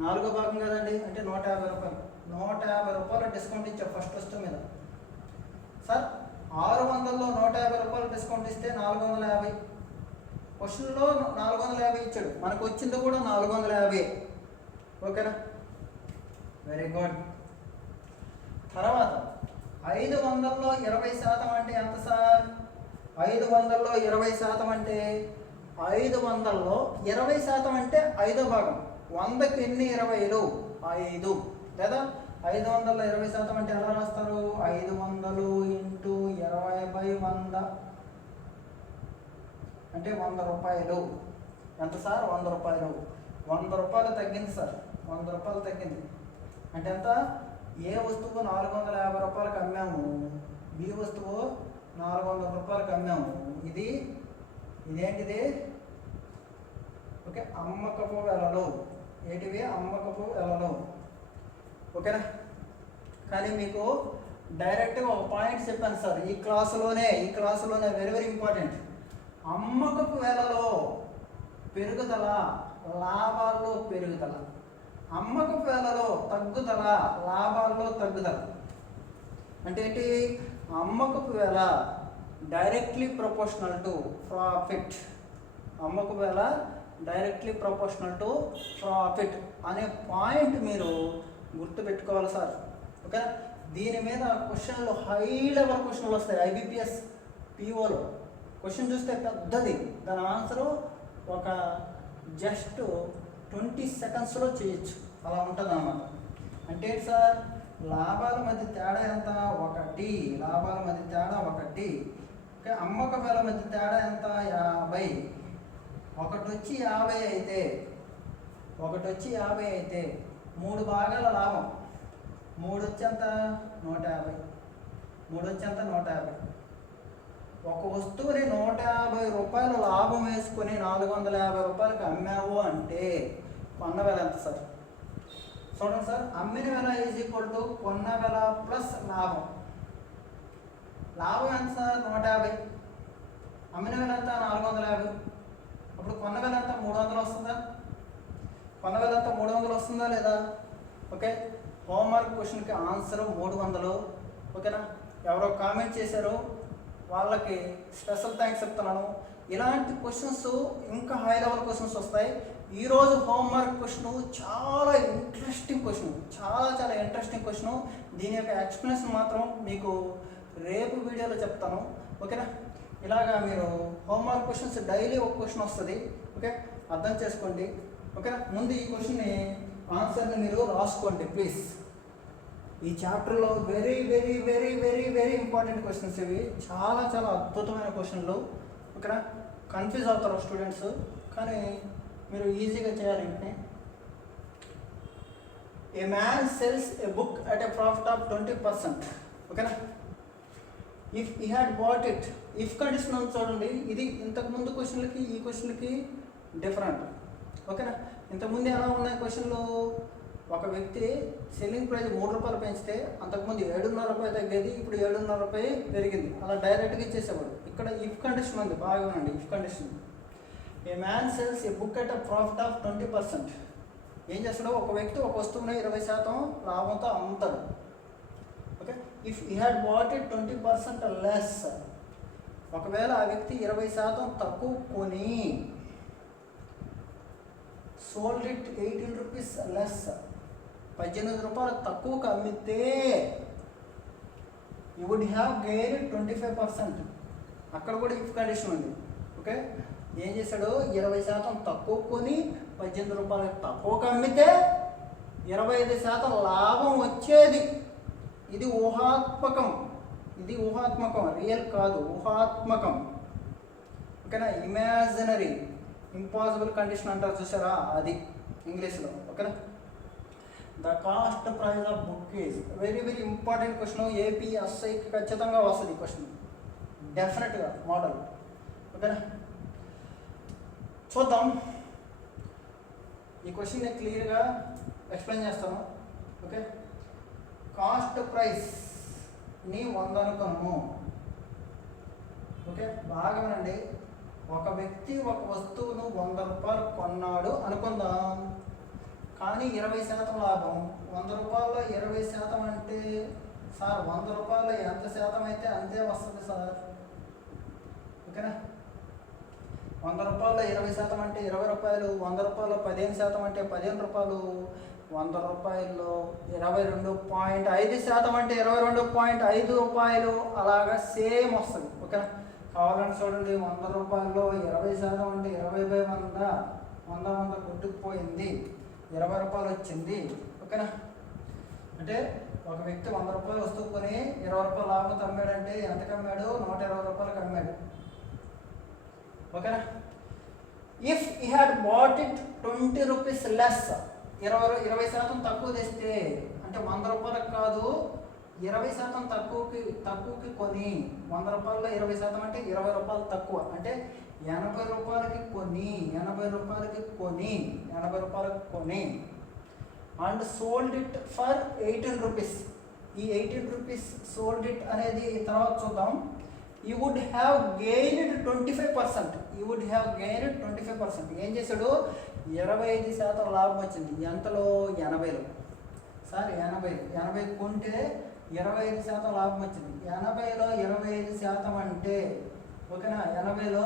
4వ భాగం కదండి, అంటే 150 రూపాయలు. 150 రూపాయలు డిస్కౌంట్ ఇచ్చారు ఫస్ట్ వస్తువు మీద. సార్ 600లో 150 రూపాయలు డిస్కౌంట్ ఇస్తే 450. క్వశ్చన్లో 450 ఇచ్చాడు, మనకు వచ్చింది కూడా 450. ఓకేనా? Very good. తర్వాత 500లో 20% అంటే ఎంత సార్? 500లో 20% అంటే 500లో 20% అంటే 5వ భాగం. 100కి ఎన్ని 20లు? 5. లేదా 500లో 20% అంటే ఎలా రాస్తారు? 500 × 20/100 అంటే 100 రూపాయలు. ఎంత సార్? 100 రూపాయలు. 100 రూపాయలు తగ్గింది సార్, 100 రూపాయలు తగ్గింది. అంటే ఎంత? ఏ వస్తువు 450 రూపాయలకు అమ్మాము, బి వస్తువు 400 రూపాయలకు అమ్మాము. ఇదేంటిది? ఓకే, అమ్మకపు వెలలు. ఏంటివి? అమ్మకపు వెలలు. ఓకేనా? కానీ మీకు డైరెక్ట్గా ఒక పాయింట్ చెప్పాను సార్ ఈ క్లాసులోనే వెరీ వెరీ ఇంపార్టెంట్. అమ్మకపు వెలలో పెరుగుదల, లాభాల్లో పెరుగుదల. అమ్మకపు వెలలో తగ్గుదల, లాభాల్లో తగ్గుదల. అంటే ఏంటి? అమ్మకపు వెల డైరెక్ట్లీ ప్రపోర్షనల్ టు ప్రాఫిట్. అమ్మకపు వెల డైరెక్ట్లీ ప్రపోర్షనల్ టు ప్రాఫిట్ అనే పాయింట్ మీరు గుర్తుపెట్టుకోవాలి సార్. ఓకే, దీని మీద క్వశ్చన్లు హై లెవెల్ క్వశ్చన్లు వస్తాయి. ఐబిపిఎస్ పిఓలో క్వశ్చన్ చూస్తే పెద్దది, దాని ఆన్సరు ఒక జస్ట్ 20 సెకండ్స్లో చేయొచ్చు. అలా ఉంటుంది అన్నమాట. అంటే సార్, లాభాల మధ్య తేడా ఎంత? 1. లాభాల మధ్య తేడా 1. ఓకే, అమ్మక వేల మధ్య తేడా ఎంత? 50. ఒకటి వచ్చి 50 అయితే 3 భాగాల లాభం. 3 వచ్చి ఎంత? 150. 3 వచ్చి ఎంత? 150. ఒక వస్తువుని 150 రూపాయలు లాభం వేసుకొని 450 రూపాయలకి అమ్మావు అంటే కొన్న వెల ఎంత సార్? చూడండి సార్, అమ్మిన వెల = కొన్న వెల ప్లస్ లాభం. లాభం ఎంత సార్? 150. అమ్మిన వెల ఎంత? 450. అప్పుడు కొన్న వెల ఎంత? 300 వస్తుందా? కొన్న వెల ఎంత? 300 వస్తుందా లేదా? ఓకే, హోంవర్క్ క్వశ్చన్కి ఆన్సర్ 300. ఓకేనా? ఎవరో కామెంట్ చేశారు, వాళ్ళకి స్పెషల్ థ్యాంక్స్ చెప్తున్నాను. ఇలాంటి క్వశ్చన్స్ ఇంకా హై లెవెల్ క్వశ్చన్స్ వస్తాయి. ఈరోజు హోంవర్క్ క్వశ్చన్ చాలా ఇంట్రెస్టింగ్ క్వశ్చన్, చాలా ఇంట్రెస్టింగ్ క్వశ్చన్. దీని యొక్క ఎక్స్ప్లెనేషన్ మాత్రం మీకు రేపు వీడియోలో చెప్తాను. ఓకేనా? ఇలాగా మీరు హోంవర్క్ క్వశ్చన్స్ డైలీ ఒక క్వశ్చన్ వస్తుంది. ఓకే, అర్థం చేసుకోండి. ఓకేనా? ముందు ఈ క్వశ్చన్ని ఆన్సర్ని మీరు రాసుకోండి ప్లీజ్. ఈ చాప్టర్లో very very very very very important questions ఇవి. చాలా అద్భుతమైన క్వశ్చన్లు. ఓకేనా? కన్ఫ్యూజ్ అవుతారు స్టూడెంట్స్, కానీ మీరు ఈజీగా చేయాలి. ఇంటిని ఏ man cells a book at a profit of 20%. ఓకేనా? If he had bought it. If condition ఉంది చూడండి. ఇది ఇంతకుముందు క్వశ్చన్లకి ఈ క్వశ్చన్లకి డిఫరెంట్. ఓకేనా? ఇంతకుముందు ఎలా ఉన్నాయి క్వశ్చన్లు? ఒక వ్యక్తి సెల్లింగ్ ప్రైస్ 3 రూపాయలు పెంచితే అంతకుముందు 7.5 రూపాయలు తగ్గేది, ఇప్పుడు 7.5 రూపాయలు పెరిగింది. అలా డైరెక్ట్గా ఇచ్చేసేవాడు. ఇక్కడ ఇఫ్ కండిషన్ ఉంది, బాగా ఉండండి. If condition, A man cells a book at a profit of 20%. ఏం చేస్తాడు? ఒక వ్యక్తి ఒక వస్తువుని 20% లాభంతో అమ్ముతాడు. Okay, if he had bought it 20% less. ఒకవేళ ఆ వ్యక్తి 20% తక్కువ కొని సోల్డ్ ఇట్ 18 రూపీస్ లెస్, 18 రూపాయలు తక్కువకు అమ్మితే యూ వుడ్ హ్యావ్ గెయిన్ 25%. అక్కడ కూడా ఇఫ్ కండిషన్ ఉంది. ఓకే, ఏం చేశాడు, 20% తక్కువ కొని 18 రూపాయలకు తక్కువకు అమ్మితే 25% లాభం వచ్చేది. ఇది ఊహాత్మకం, రియల్ కాదు, ఊహాత్మకం. ఓకేనా, ఇమాజినరీ, ఇంపాసిబుల్ కండిషన్ అంటారు చూసారా, అది ఇంగ్లీష్లో. ఓకేనా, the cost price of book is very very important question. ఏపీఎస్ఐకి ఖచ్చితంగా వస్తుంది ఈ క్వశ్చన్, డెఫినెట్గా మోడల్. ఓకేనా, చూద్దాం. ఈ క్వశ్చన్ నేను క్లియర్గా ఎక్స్ప్లెయిన్ చేస్తాను. ఓకే, కాస్ట్ ప్రైస్ని 100 అనుకున్నాము. ఓకే, బాగా వినండి. ఒక వ్యక్తి ఒక వస్తువును 100 రూపాయలు కొన్నాడు అనుకుందాం, కానీ 20% లాభం. 100 రూపాయల్లో 20% అంటే సార్ 100 రూపాయలు ఎంత శాతం అయితే అంతే వస్తుంది సార్. ఓకేనా, 100 రూపాయల్లో 20% అంటే 20 రూపాయలు, 100 రూపాయల్లో 15% అంటే 15 రూపాయలు, 100 రూపాయల్లో 22.5% అంటే 22.5 రూపాయలు, అలాగా సేమ్ వస్తుంది. ఓకేనా, కావాలని చూడండి. 100 రూపాయల్లో 20% అంటే 20/100, 100 కొట్టుకుపోయింది, 20 రూపాయలు వచ్చింది. ఓకేనా, అంటే ఒక వ్యక్తి 100 రూపాయలు వస్తువు కొని 20 రూపాయలు లాభం అమ్మాడంటే ఎంతకు అమ్మాడు, 120 రూపాయలకు అమ్మాడు. ఓకేనా, ఇఫ్ ఈ had bought it 20 rupees less, 20% తక్కువ తెస్తే, అంటే 100 రూపాయలకు కాదు 20% తక్కువకి కొని, 100 రూపాయల్లో 20% అంటే 20 రూపాయలు తక్కువ, అంటే 80 రూపాయలకి కొని, 80 రూపాయలకి కొని and sold it for 18 rupees. ఈ 18 రూపీస్ సోల్డ్ ఇట్ అనేది తర్వాత చూద్దాం. You would have gained 25%. ఏం చేశాడు, 25% లాభం వచ్చింది. ఎంతలో, 80లో. సార్ 80 కొంటే 25% లాభం వచ్చింది. 80లో 25% అంటే, ఓకేనా, 80లో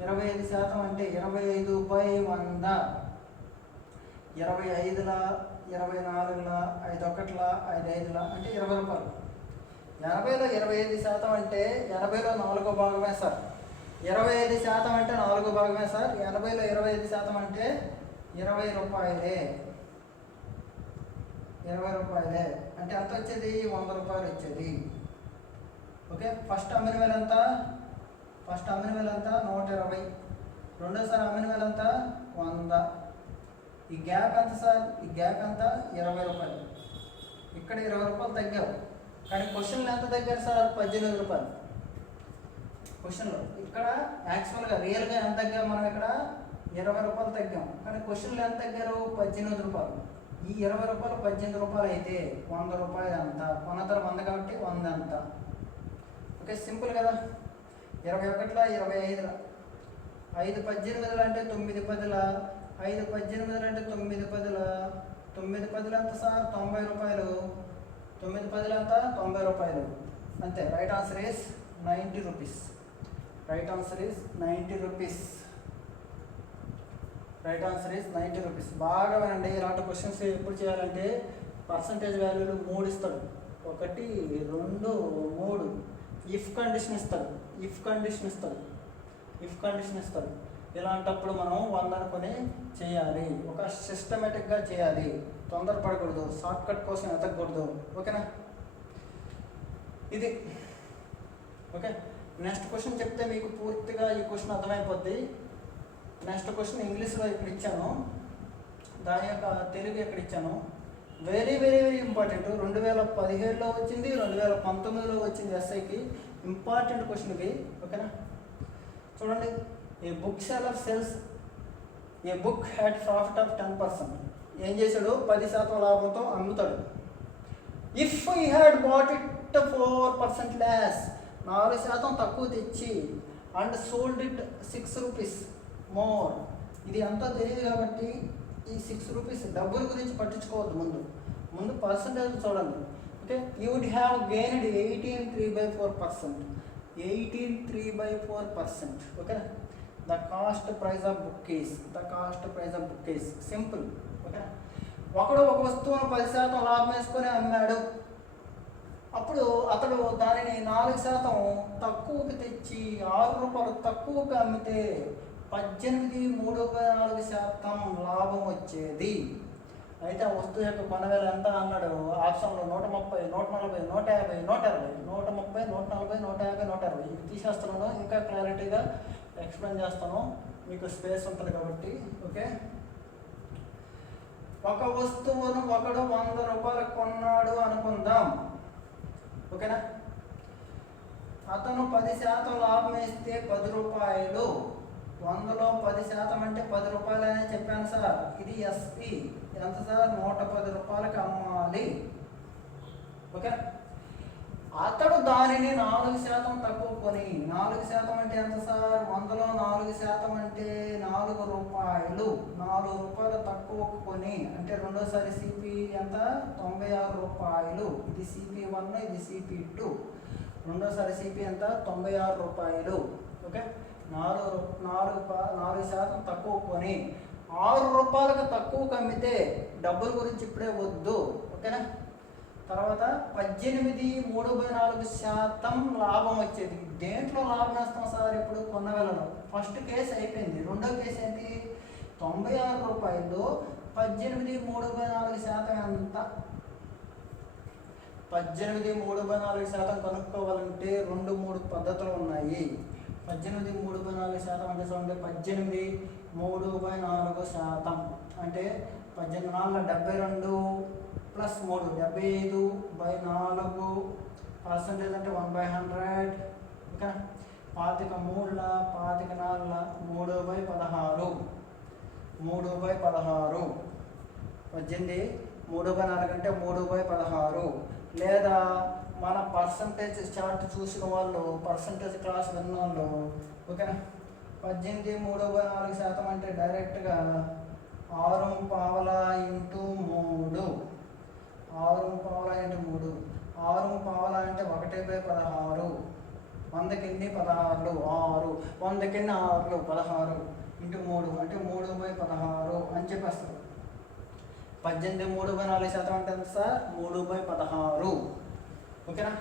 25% అంటే 25/100, 25ల, 24ల, 5 1ల, 5 5ల అంటే 20 రూపాయలు. 80లో 25% అంటే 80లో 4వ భాగమే సార్. 25% అంటే 4వ భాగమే సార్. 80లో 25% అంటే 20 రూపాయలే. 20 రూపాయలే అంటే ఎంత వచ్చేది, 100 రూపాయలు వచ్చేది. ఓకే, ఫస్ట్ అమ్మిన వేల ఎంత, 120. రెండోసారి అమ్మిన వేల ఎంత, 100. ఈ గ్యాప్ ఎంత సార్, ఈ గ్యాప్ ఎంత, 20 రూపాయలు. ఇక్కడ 20 రూపాయలు తగ్గావు, కానీ క్వశ్చన్లో ఎంత తగ్గారు సార్, 18 రూపాయలు. క్వశ్చన్లో ఇక్కడ యాక్చువల్గా రియల్గా ఎంత తగ్గాము మనం, ఇక్కడ 20 రూపాయలు తగ్గాం, కానీ క్వశ్చన్లో ఎంత తగ్గారు, 18 రూపాయలు. ఈ 20 రూపాయలు 18 రూపాయలు అయితే 100 రూపాయలు అంత, కొన్న ధర 100 కాబట్టి 100 అంత. ఓకే, సింపుల్ కదా. 21ల, 25ల, 5 18లు అంటే 9 10ల, 5 18లు అంటే 9 10ల, 9 10లు ఎంత సార్, 90 రూపాయలు. 9 10లు ఎంత, 90 రూపాయలు అంతే. Right answer is 90 rupees. Right answer is 90 rupees. బాగా వినండి. ఇలాంటి క్వశ్చన్స్ ఎప్పుడు చేయాలంటే, పర్సంటేజ్ వాల్యూలు 3 ఇస్తాడు, 1 2 3. ఇఫ్ కండిషన్ ఇస్తాడు. ఇలాంటప్పుడు మనం 100 అనుకొని చేయాలి. ఒక సిస్టమేటిక్గా చేయాలి, తొందరపడకూడదు, షార్ట్కట్ కోసం ఎతకూడదు. ఓకేనా, ఇది. ఓకే, నెక్స్ట్ క్వశ్చన్ చెప్తే మీకు పూర్తిగా ఈ క్వశ్చన్ అర్థమైపోద్ది. నెక్స్ట్ క్వశ్చన్ ఇంగ్లీష్లో ఇక్కడ ఇచ్చాను, దాని యొక్క తెలుగు ఎక్కడ ఇచ్చాను. Very very very important. 2017లో వచ్చింది, 2019లో వచ్చింది ఎస్ఐకి. ఇంపార్టెంట్ క్వశ్చన్ ఇది. ఓకేనా, చూడండి. A book seller sells a book had profit of 10%. ఏం చేశాడు, 10% లాభంతో అమ్ముతాడు. ఇఫ్ ఈ హ్యాడ్ బాట్ ఇట్ 4% లెస్, 4% తక్కువ తెచ్చి, and sold it 6 rupees more. ఇది అంతా తెలియదు కాబట్టి ఈ 6 రూపీస్ డబ్బుల గురించి పట్టించుకోవద్దు. ముందు పర్సంటేజ్ చూడండి. Okay, you would have gained 18.3/4%. 18.3/4%. Okay, the cost price of book is simple. Okay, ఒకడు ఒక వస్తువును 10% లాభం వేసుకొని అమ్మాడు. అప్పుడు అతడు దానిని 4% తక్కువకి తెచ్చి 6 రూపాయలు తక్కువకి అమ్మితే 18.34% లాభం వచ్చేది. అయితే ఆ వస్తువు యొక్క కొన వేల ఎంత అన్నాడు ఆప్షన్లో 130, 140, 150, 120, 130, 140, 150, 120. ఇవి తీసేస్తున్నాను, ఇంకా క్లారిటీగా ఎక్స్ప్లెయిన్ చేస్తాను, మీకు స్పేస్ ఉంటుంది కాబట్టి. ఓకే, ఒక వస్తువును ఒకడు 100 రూపాయలకు కొన్నాడు అనుకుందాం. ఓకేనా, అతను 10% లాభం వేస్తే 10 రూపాయలు. 100లో 10% అంటే 10 రూపాయలు అనే చెప్పాను సార్. ఇది ఎస్పి ఎంత సార్? 110 రూపాయలకి అమ్మాలి. ఓకే, అతడు దానిని 4% తక్కువ కొని, 4% అంటే ఎంత సార్? 100లో 4% అంటే 4 రూపాయలు. 4 రూపాయలు తక్కువ కొని అంటే రెండోసారి సిపి ఎంత? 96 రూపాయలు. ఇది CP1, ఇది CP2. రెండోసారి సిపి ఎంత? 96 రూపాయలు. ఓకే, 4% తక్కువ కొని 6 రూపాయలకు తక్కువకు అమ్మితే డబ్బుల గురించి ఇప్పుడే వద్దు. ఓకేనా, తర్వాత 18.34% లాభం వచ్చేది. దేంట్లో లాభం వేస్తాం సార్? ఇప్పుడు కొన్న వేలలో ఫస్ట్ కేసు అయిపోయింది. రెండో కేసు ఏంటి? 96 రూపాయలు 18.34% ఎంత? 18.34% కనుక్కోవాలంటే 2-3 పద్ధతులు ఉన్నాయి. 18.34% అంటే చూడండి, 18.34% అంటే 18 72 ప్లస్ 3 75/4% అంటే 1/100. ఓకే, 25 3 25 4 3/16. 3/16. 18 3/4 అంటే 3/16. లేదా మన పర్సంటేజ్ చార్ట్ చూసిన వాళ్ళు, పర్సంటేజ్ క్లాస్ విన్న వాళ్ళు, ఓకేనా, 18.34% అంటే డైరెక్ట్గా 6 ఇంటూ 3. 6 ఇంటూ 3. 6 అంటే 1/16. 100కి ఎన్ని 16? 6. 100కి ఎన్ని 6? 16 ఇంటూ 3 అంటే 3/16 అని చెప్పేస్తారు. 18.34% అంటే ఎంత సార్? 3/16. ఓకేనా,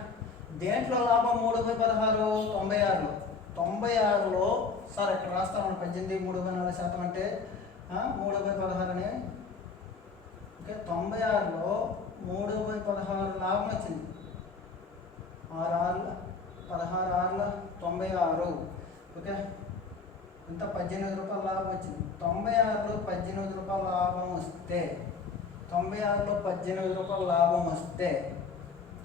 దేంట్లో లాభం 3/16? 96లో. 96లో సార్ ఇక్కడ రాస్తాను 18.34% అంటే 3/16 అని. ఓకే, 96లో 3/16 లాభం వచ్చింది. 16 96. ఓకే, ఎంత? 18 రూపాయల లాభం వచ్చింది. 96లో 18 రూపాయల లాభం వస్తే 96లో 18 రూపాయల లాభం వస్తే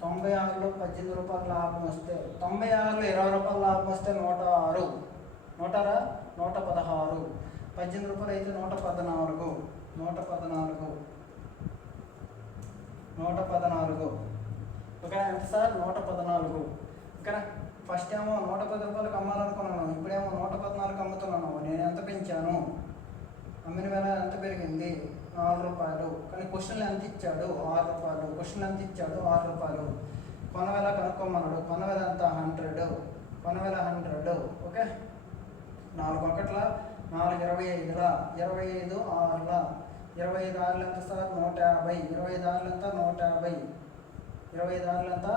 96లో 18 రూపాయల లాభం వస్తే 96లో 20 రూపాయల లాభం వస్తే 106. 116. 18 రూపాయలు అయితే 114. 114. ఓకే, ఎంత సార్? 114. ఓకేనా, ఫస్ట్ ఏమో 110 రూపాయలకు అమ్మాలనుకున్నాను, ఇప్పుడేమో 114 అమ్ముతున్నాను. నేను ఎంత పెంచాను? అమ్మిన వేళ ఎంత పెరిగింది? 4 రూపాయలు. కానీ క్వశ్చన్లు ఎంత ఇచ్చాడు? 6 రూపాయలు. క్వశ్చన్లు ఎంత ఇచ్చాడు? 6 రూపాయలు. కొన వేళ కనుక్కోమన్నాడు. కొన వేళ ఎంత? 100. కొన వేళ 100. ఓకే, 4 1ల 4 25ల 25 6ల 25 6లు ఎంత సార్? 150. 25 6లు ఎంత? 150. 25 6లు ఎంత?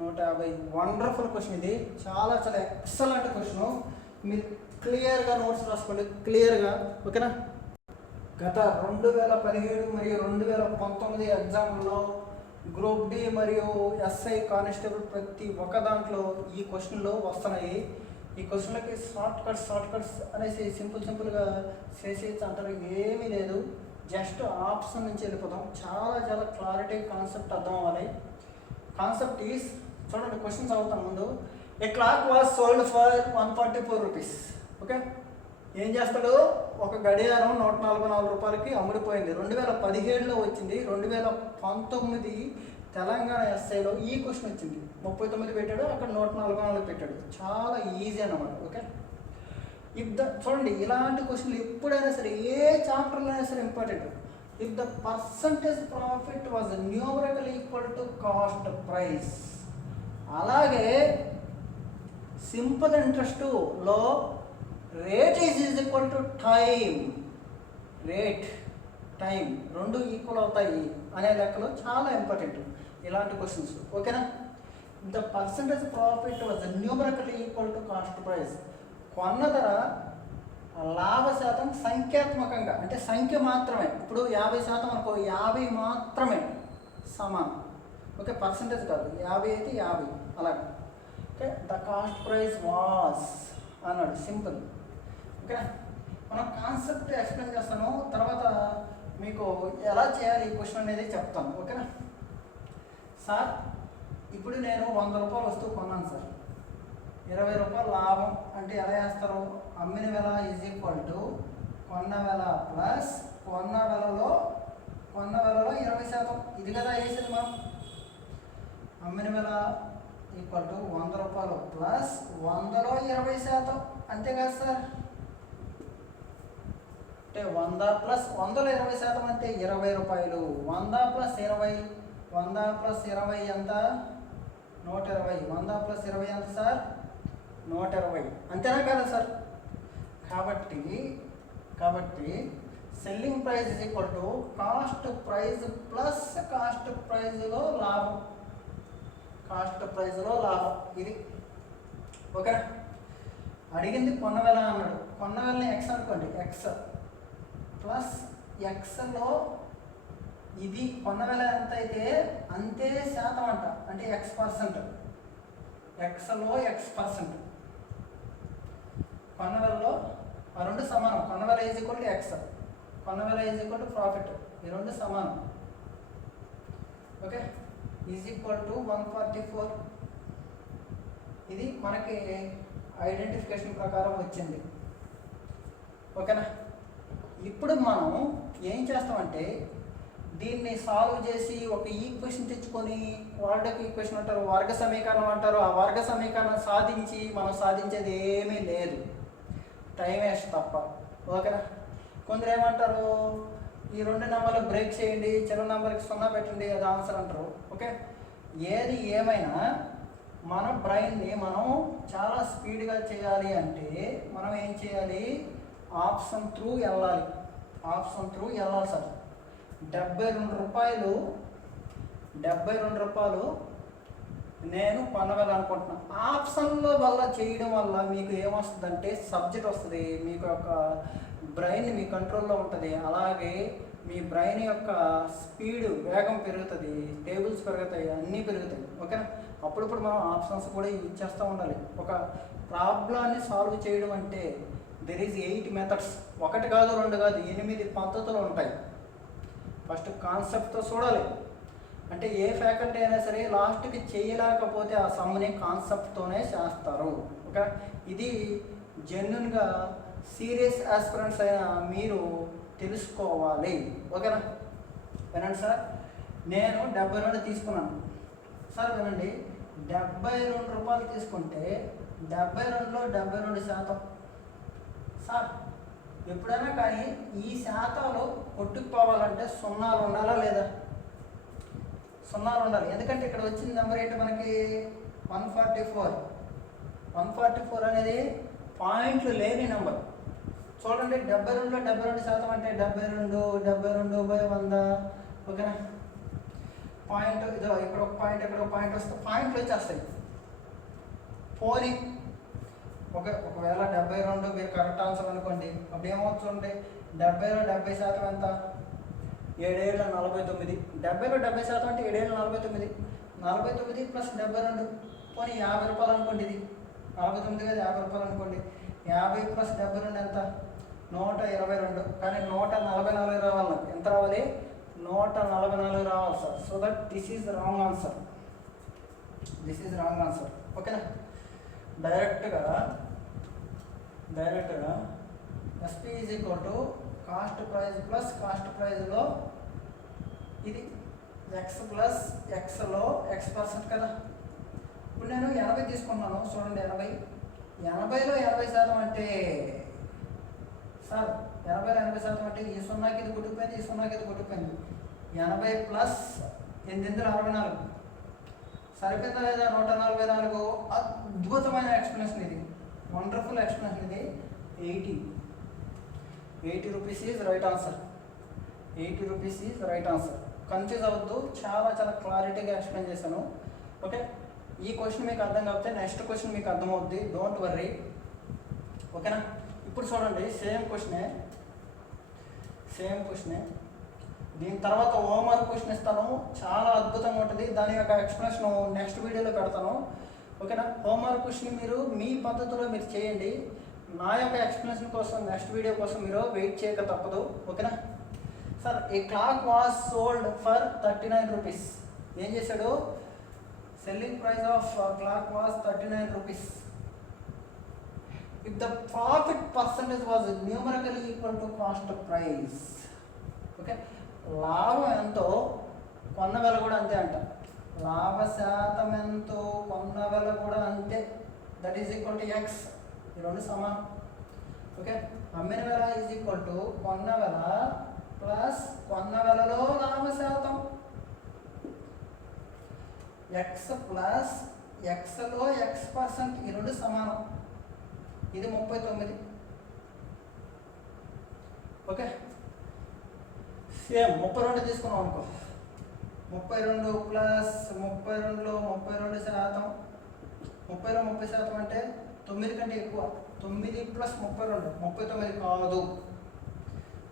150. వండర్ఫుల్ క్వశ్చన్ ఇది. చాలా చాలా ఎక్సలెంట్ క్వశ్చన్. మీరు క్లియర్గా నోట్స్ రాసుకోండి, క్లియర్గా. ఓకేనా, గత 2017 మరియు 2019 ఎగ్జామ్లో గ్రూప్ డి మరియు ఎస్ఐ కానిస్టేబుల్ ప్రతి ఒక్క దాంట్లో ఈ క్వశ్చన్లు వస్తున్నాయి. ఈ క్వశ్చన్లకి షార్ట్ కట్స్ అనేసి సింపుల్గా చేసేసి అంటారు. ఏమీ లేదు, జస్ట్ ఆప్షన్ నుంచి వెళ్ళిపోతాం. చాలా చాలా క్లారిటీ కాన్సెప్ట్ అర్థం అవ్వాలి. కాన్సెప్ట్ ఈస్, చూడండి క్వశ్చన్స్ అవుతాను ముందు. A clock was sold for 144 rupees. Okay, ఏం చేస్తాడు? ఒక గడియారం 144 రూపాయలకి అమ్ముడిపోయింది. 2017లో వచ్చింది. 2019 తెలంగాణ ఎస్ఐలో ఈ క్వశ్చన్ వచ్చింది. 39 పెట్టాడు, అక్కడ 144 పెట్టాడు. చాలా ఈజీ అన్నమాట. ఓకే, చూడండి ఇలాంటి క్వశ్చన్లు ఎప్పుడైనా సరే ఏ చాప్టర్లో అయినా సరే important. If the percentage profit was numerical equal to cost price. అలాగే సింపుల్ ఇంట్రెస్ట్లో rate is equal to time రెండు ఈక్వల్ అవుతాయి అనే లెక్కలు చాలా ఇంపార్టెంట్ ఇలాంటి క్వశ్చన్స్. ఓకేనా, the percentage profit was numerical equal to cost price. కొన్న ధర లాభ శాతం సంఖ్యాత్మకంగా అంటే సంఖ్య మాత్రమే. ఇప్పుడు 50% అనుకో, 50 మాత్రమే సమానం. ఓకే, పర్సంటేజ్ కాదు, 50 అయితే 50 అలాగే. Okay, the cost price was అన్నాడు, సింపుల్. ఓకే, మనం కాన్సెప్ట్ ఎక్స్ప్లెయిన్ చేస్తాను, తర్వాత మీకు ఎలా చేయాలి ఈ క్వశ్చన్ అనేది చెప్తాను. ఓకేనా సార్, ఇప్పుడు నేను 100 రూపాయలు వస్తువు కొన్నాను సార్, 20 రూపాయలు లాభం అంటే ఎలా వేస్తారు? అమ్మిన వెల ఈజ్ ఈక్వల్ టు కొన్న వెల ప్లస్ కొన్న వెలలో 20%. ఇది కదా వేసేది మనం. అమ్మిన వెల ఈక్వల్ టు 100 రూపాయలు ప్లస్ 100లో 20%, అంతే కదా సార్? అంటే 100 ప్లస్ 100లో 20% అంటే 20 రూపాయలు. 100 ప్లస్ 20, 100 ప్లస్ 20 ఎంత? 120. 100 ప్లస్ 20 ఎంత సార్? 120. అంతేనా కదా సార్? కాబట్టి selling price is equal to cost price plus cost ప్రైజ్లో లాభం. కాస్ట్ ప్రైజ్లో లాభం ఇది. ఓకేనా? అడిగింది కొన్న వెల అన్నాడు. కొన్న వెలని ఎక్స్ అనుకోండి, ఎక్స్ ప్లస్ ఎక్స్లో ఇది కొన్న వెల ఎంత అయితే అంతే శాతం అంట, అంటే X%. ఎక్స్లో X%. కొన్న వెలలో ఆ రెండు సమానం. కొన్న వెల ఈజ్ ఈక్వల్ టు ఎక్స్, కొన్న వెల ఈజ్ ఈక్వల్ టు ప్రాఫిట్, ఈ రెండు సమానం. Okay, is equal to 144. ఇది మనకి ఐడెంటిఫికేషన్ ప్రకారం వచ్చింది. ఓకేనా? ఇప్పుడు మనం ఏం చేస్తామంటే దీన్ని సాల్వ్ చేసి ఒక ఈక్వేషన్ తెచ్చుకొని, వార్డక్ ఈక్వేషన్ అంటారు, వర్గ సమీకరణం అంటారు. ఆ వర్గ సమీకరణం సాధించి మనం సాధించేది ఏమీ లేదు, టైం వేస్ట్ తప్ప. ఓకేనా? కొందరు ఏమంటారు, ఈ రెండు నెంబర్లు బ్రేక్ చేయండి, చిన్న నెంబర్కి 0 పెట్టండి, అది ఆన్సర్ అంటారు. ఓకే, ఏది ఏమైనా మన బ్రెయిన్ని మనం చాలా స్పీడ్గా చేయాలి అంటే మనం ఏం చేయాలి? ఆప్షన్ త్రూ వెళ్ళాలి. ఆప్షన్ త్రూ వెళ్ళాలి సార్. 72 రూపాయలు నేను కొనగలనుకుంటున్నాను. ఆప్షన్ల వల్ల చేయడం వల్ల మీకు ఏమొస్తుందంటే సబ్జెక్ట్ వస్తుంది, మీకు యొక్క బ్రెయిన్ మీ కంట్రోల్లో ఉంటుంది. అలాగే మీ బ్రెయిన్ యొక్క స్పీడ్, వేగం పెరుగుతుంది, టేబుల్స్ పెరుగుతాయి, అన్నీ పెరుగుతాయి. ఓకేనా? అప్పుడప్పుడు మనం ఆప్షన్స్ కూడా యూజ్ చేస్తూ ఉండాలి. ఒక ప్రాబ్లాన్ని సాల్వ్ చేయడం అంటే దెర్ ఈజ్ 8 మెథడ్స్. 1 కాదు 2 కాదు 8 పద్ధతులు ఉంటాయి. ఫస్ట్ కాన్సెప్ట్తో చూడాలి. అంటే ఏ ఫ్యాకల్టీ అయినా సరే లాస్ట్కి చేయలేకపోతే ఆ సమ్ని కాన్సెప్ట్తోనే చేస్తారు. ఓకే, ఇది జెన్యున్గా సీరియస్ ఆస్పిరెంట్స్ అయినా మీరు తెలుసుకోవాలి. ఓకేనా? వినండి సార్, నేను 72 తీసుకున్నాను సార్. వినండి, 72 రూపాయలు తీసుకుంటే 72లో 72% సార్. ఎప్పుడైనా కానీ ఈ శాతాలు కొట్టుకుపోవాలంటే 0 ఉండాలా లేదా? 0 ఉండాలి. ఎందుకంటే ఇక్కడ వచ్చిన నెంబర్ ఏంటి మనకి? 144. 144 అనేది పాయింట్లు లేని నెంబర్. చూడండి, 72లో 72% అంటే 72/100. ఓకేనా? పాయింట్ ఇదో ఇక్కడ ఒక పాయింట్, ఇక్కడ ఒక పాయింట్ వస్తే పాయింట్లు వచ్చేస్తాయి. పోనీ ఒకవేళ 72 మీరు కరెక్ట్ ఆన్సర్ అనుకోండి, అప్పుడు ఏమవుతుంది? 70లో 70% ఎంత? 7/49. 70లో 70% అంటే 7/49. 49 ప్లస్ 72, పోనీ 50 రూపాయలు అనుకోండి. ఇది 49 కదా, 50 రూపాయలు అనుకోండి. 50 ప్లస్ 72 ఎంత? 122. కానీ 144 రావాలి. ఎంత రావాలి? 144 రావాలి sir. So that this is wrong answer. ఓకేనా? డైరెక్ట్గా SP is equal to cost price plus cost ప్రైజ్లో ఇది ఎక్స్ ప్లస్ ఎక్స్లో X% కదా. ఇప్పుడు నేను 80 తీసుకున్నాను. చూడండి, 80లో 80% అంటే సార్ 80లో 80% అంటే ఈ 0కి ఇది కొట్టుకుపోయింది, ఈ 0కి ఇది కొట్టుకుపోయింది. 80 ప్లస్ 8/64 సరిపోయిందా లేదా? 144. అద్భుతమైన ఎక్స్ప్లెనేషన్ ఇది, వండర్ఫుల్ ఎక్స్ప్లెనేషన్ ఇది. 80 rupees is right answer. 80 rupees is right answer. Confuse అవ్వద్దు, చాలా క్లారిటీగా ఎక్స్ప్లెయిన్ చేశాను. ఓకే, ఈ క్వశ్చన్ మీకు అర్థం కాకపోతే నెక్స్ట్ క్వశ్చన్ మీకు అర్థమవుద్ది, డోంట్ వర్రీ. ఓకేనా? ఇప్పుడు చూడండి, సేమ్ క్వశ్చనే. దీని తర్వాత హోంవర్క్ క్వశ్చన్ ఇస్తాను, చాలా అద్భుతంగా ఉంటుంది. దాని యొక్క ఎక్స్ప్లెనేషన్ నెక్స్ట్ వీడియోలో పెడతాను, ఓకేనా. హోంవర్క్ క్వశ్చన్ మీరు మీ పద్ధతిలో మీరు చేయండి. నా యొక్క ఎక్స్ప్లెనేషన్ కోసం నెక్స్ట్ వీడియో కోసం మీరు వెయిట్ చేయక తప్పదు, ఓకేనా. Sir, a clock was sold for 39 rupees. ఏం చేశాడు? Selling price of clock was 39 rupees. If the profit percentage was numerically equal to cost price. Okay, లాభం ఎంతో కొన్న వెల కూడా అంతే అంట. లాభ శాతం ఎంతో కొన్న వెల కూడా అంతే, that is equal to X. ఈ రెండు సమానం. ఓకే, అమ్మిన వెల ఈజ్ ఈక్వల్ టు కొన్న వెల ప్లస్ కొన్న వెలలో లాభ శాతం, ఎక్స్ ప్లస్ ఎక్స్లో X%. ఈ రెండు సమానం. ఇది 39. ఓకే, సేమ్ 32 తీసుకున్నాం అనుకో. 32 ప్లస్ 32లో 32%. 30లో 30% అంటే 9 కంటే ఎక్కువ. 9 ప్లస్ 32 39 కాదు,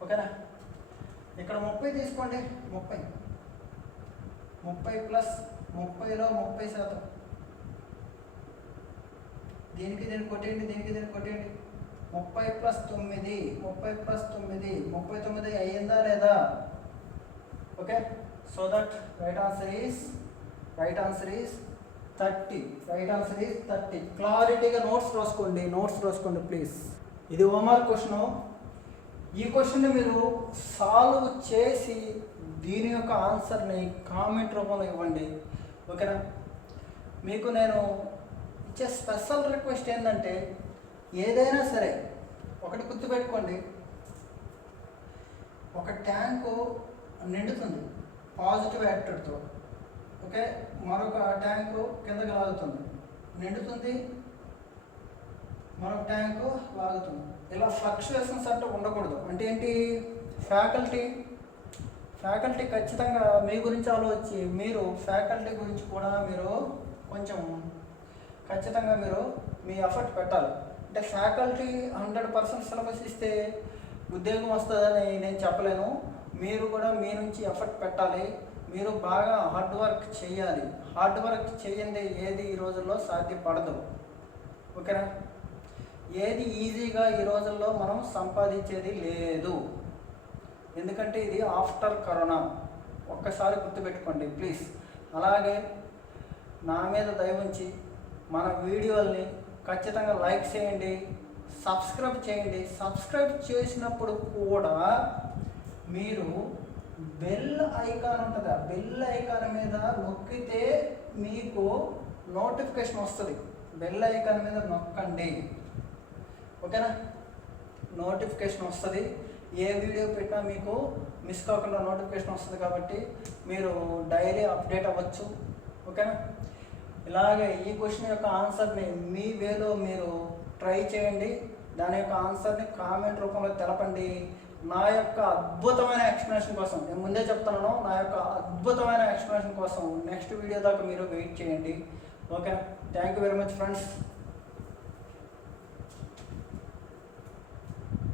ఓకేనా. ఇక్కడ 30 తీసుకోండి. 30 ప్లస్ 30లో 30%. దీనికి కొట్టేయండి, దీనికి కొట్టేయండి. 30 ప్లస్ 9 39 అయ్యిందా లేదా? Okay, so that right answer is 30. Right answer is 30. క్లారిటీగా నోట్స్ రాసుకోండి ప్లీజ్. ఇది హోంవర్క్ క్వశ్చన్. ఈ క్వశ్చన్ని మీరు సాల్వ్ చేసి దీని యొక్క ఆన్సర్ని కామెంట్ రూపంలో ఇవ్వండి, ఓకేనా. మీకు నేను ఇచ్చే స్పెషల్ రిక్వెస్ట్ ఏంటంటే, ఏదైనా సరే ఒకటి గుర్తుపెట్టుకోండి, ఒక ట్యాంకు నిండుతుంది పాజిటివ్ యాక్టివ్తో, ఓకే. మరొక ట్యాంకు కిందకి లాగుతుంది, నిండుతుంది, మరొక ట్యాంకు లాగుతుంది. ఇలా ఫ్లక్చుయేషన్స్ అంటే ఉండకూడదు. అంటే ఏంటి? ఫ్యాకల్టీ ఖచ్చితంగా మీ గురించి ఆలోచించి మీరు ఫ్యాకల్టీ గురించి కూడా మీరు కొంచెం ఖచ్చితంగా మీరు మీ ఎఫర్ట్ పెట్టాలి. అంటే ఫ్యాకల్టీ 100% సిలబస్ ఇస్తే ఉద్యోగం వస్తుందని నేను చెప్పలేను. మీరు కూడా మీ నుంచి ఎఫర్ట్ పెట్టాలి. మీరు బాగా హార్డ్ వర్క్ చేయాలి. హార్డ్ వర్క్ చేయండి ఏది ఈ రోజుల్లో సాధ్యపడదు, ఓకేనా. ఏది ఈజీగా ఈ రోజుల్లో మనం సంపాదించేది లేదు. ఎందుకంటే ఇది ఆఫ్టర్ కరోనా. ఒక్కసారి గుర్తుపెట్టుకోండి ప్లీజ్. అలాగే నా మీద దయ ఉంచి మన వీడియోల్ని ఖచ్చితంగా లైక్ చేయండి, సబ్స్క్రైబ్ చేయండి. సబ్స్క్రైబ్ చేసినప్పుడు కూడా మీరు బెల్ ఐకాన్ ఉంటుంది, ఆ బెల్ ఐకాన్ మీద నొక్కితే మీకు నోటిఫికేషన్ వస్తుంది. బెల్ ఐకాన్ మీద నొక్కండి, ఓకేనా. నోటిఫికేషన్ వస్తుంది. ఏ వీడియో పెట్టినా మీకు మిస్ కాకుండా నోటిఫికేషన్ వస్తుంది. కాబట్టి మీరు డైలీ అప్డేట్ అవ్వచ్చు, ఓకేనా. ఇలాగే ఈ క్వశ్చన్ యొక్క ఆన్సర్ని మీ వేలో మీరు ట్రై చేయండి. దాని యొక్క ఆన్సర్ని కామెంట్ రూపంలో తెలపండి. నా యొక్క అద్భుతమైన ఎక్స్ప్లెనేషన్ కోసం, నేను ముందే చెప్తున్నాను, నా యొక్క అద్భుతమైన ఎక్స్ప్లెనేషన్ కోసం నెక్స్ట్ వీడియో దాకా మీరు వెయిట్ చేయండి, ఓకేనా. Thank you very much friends.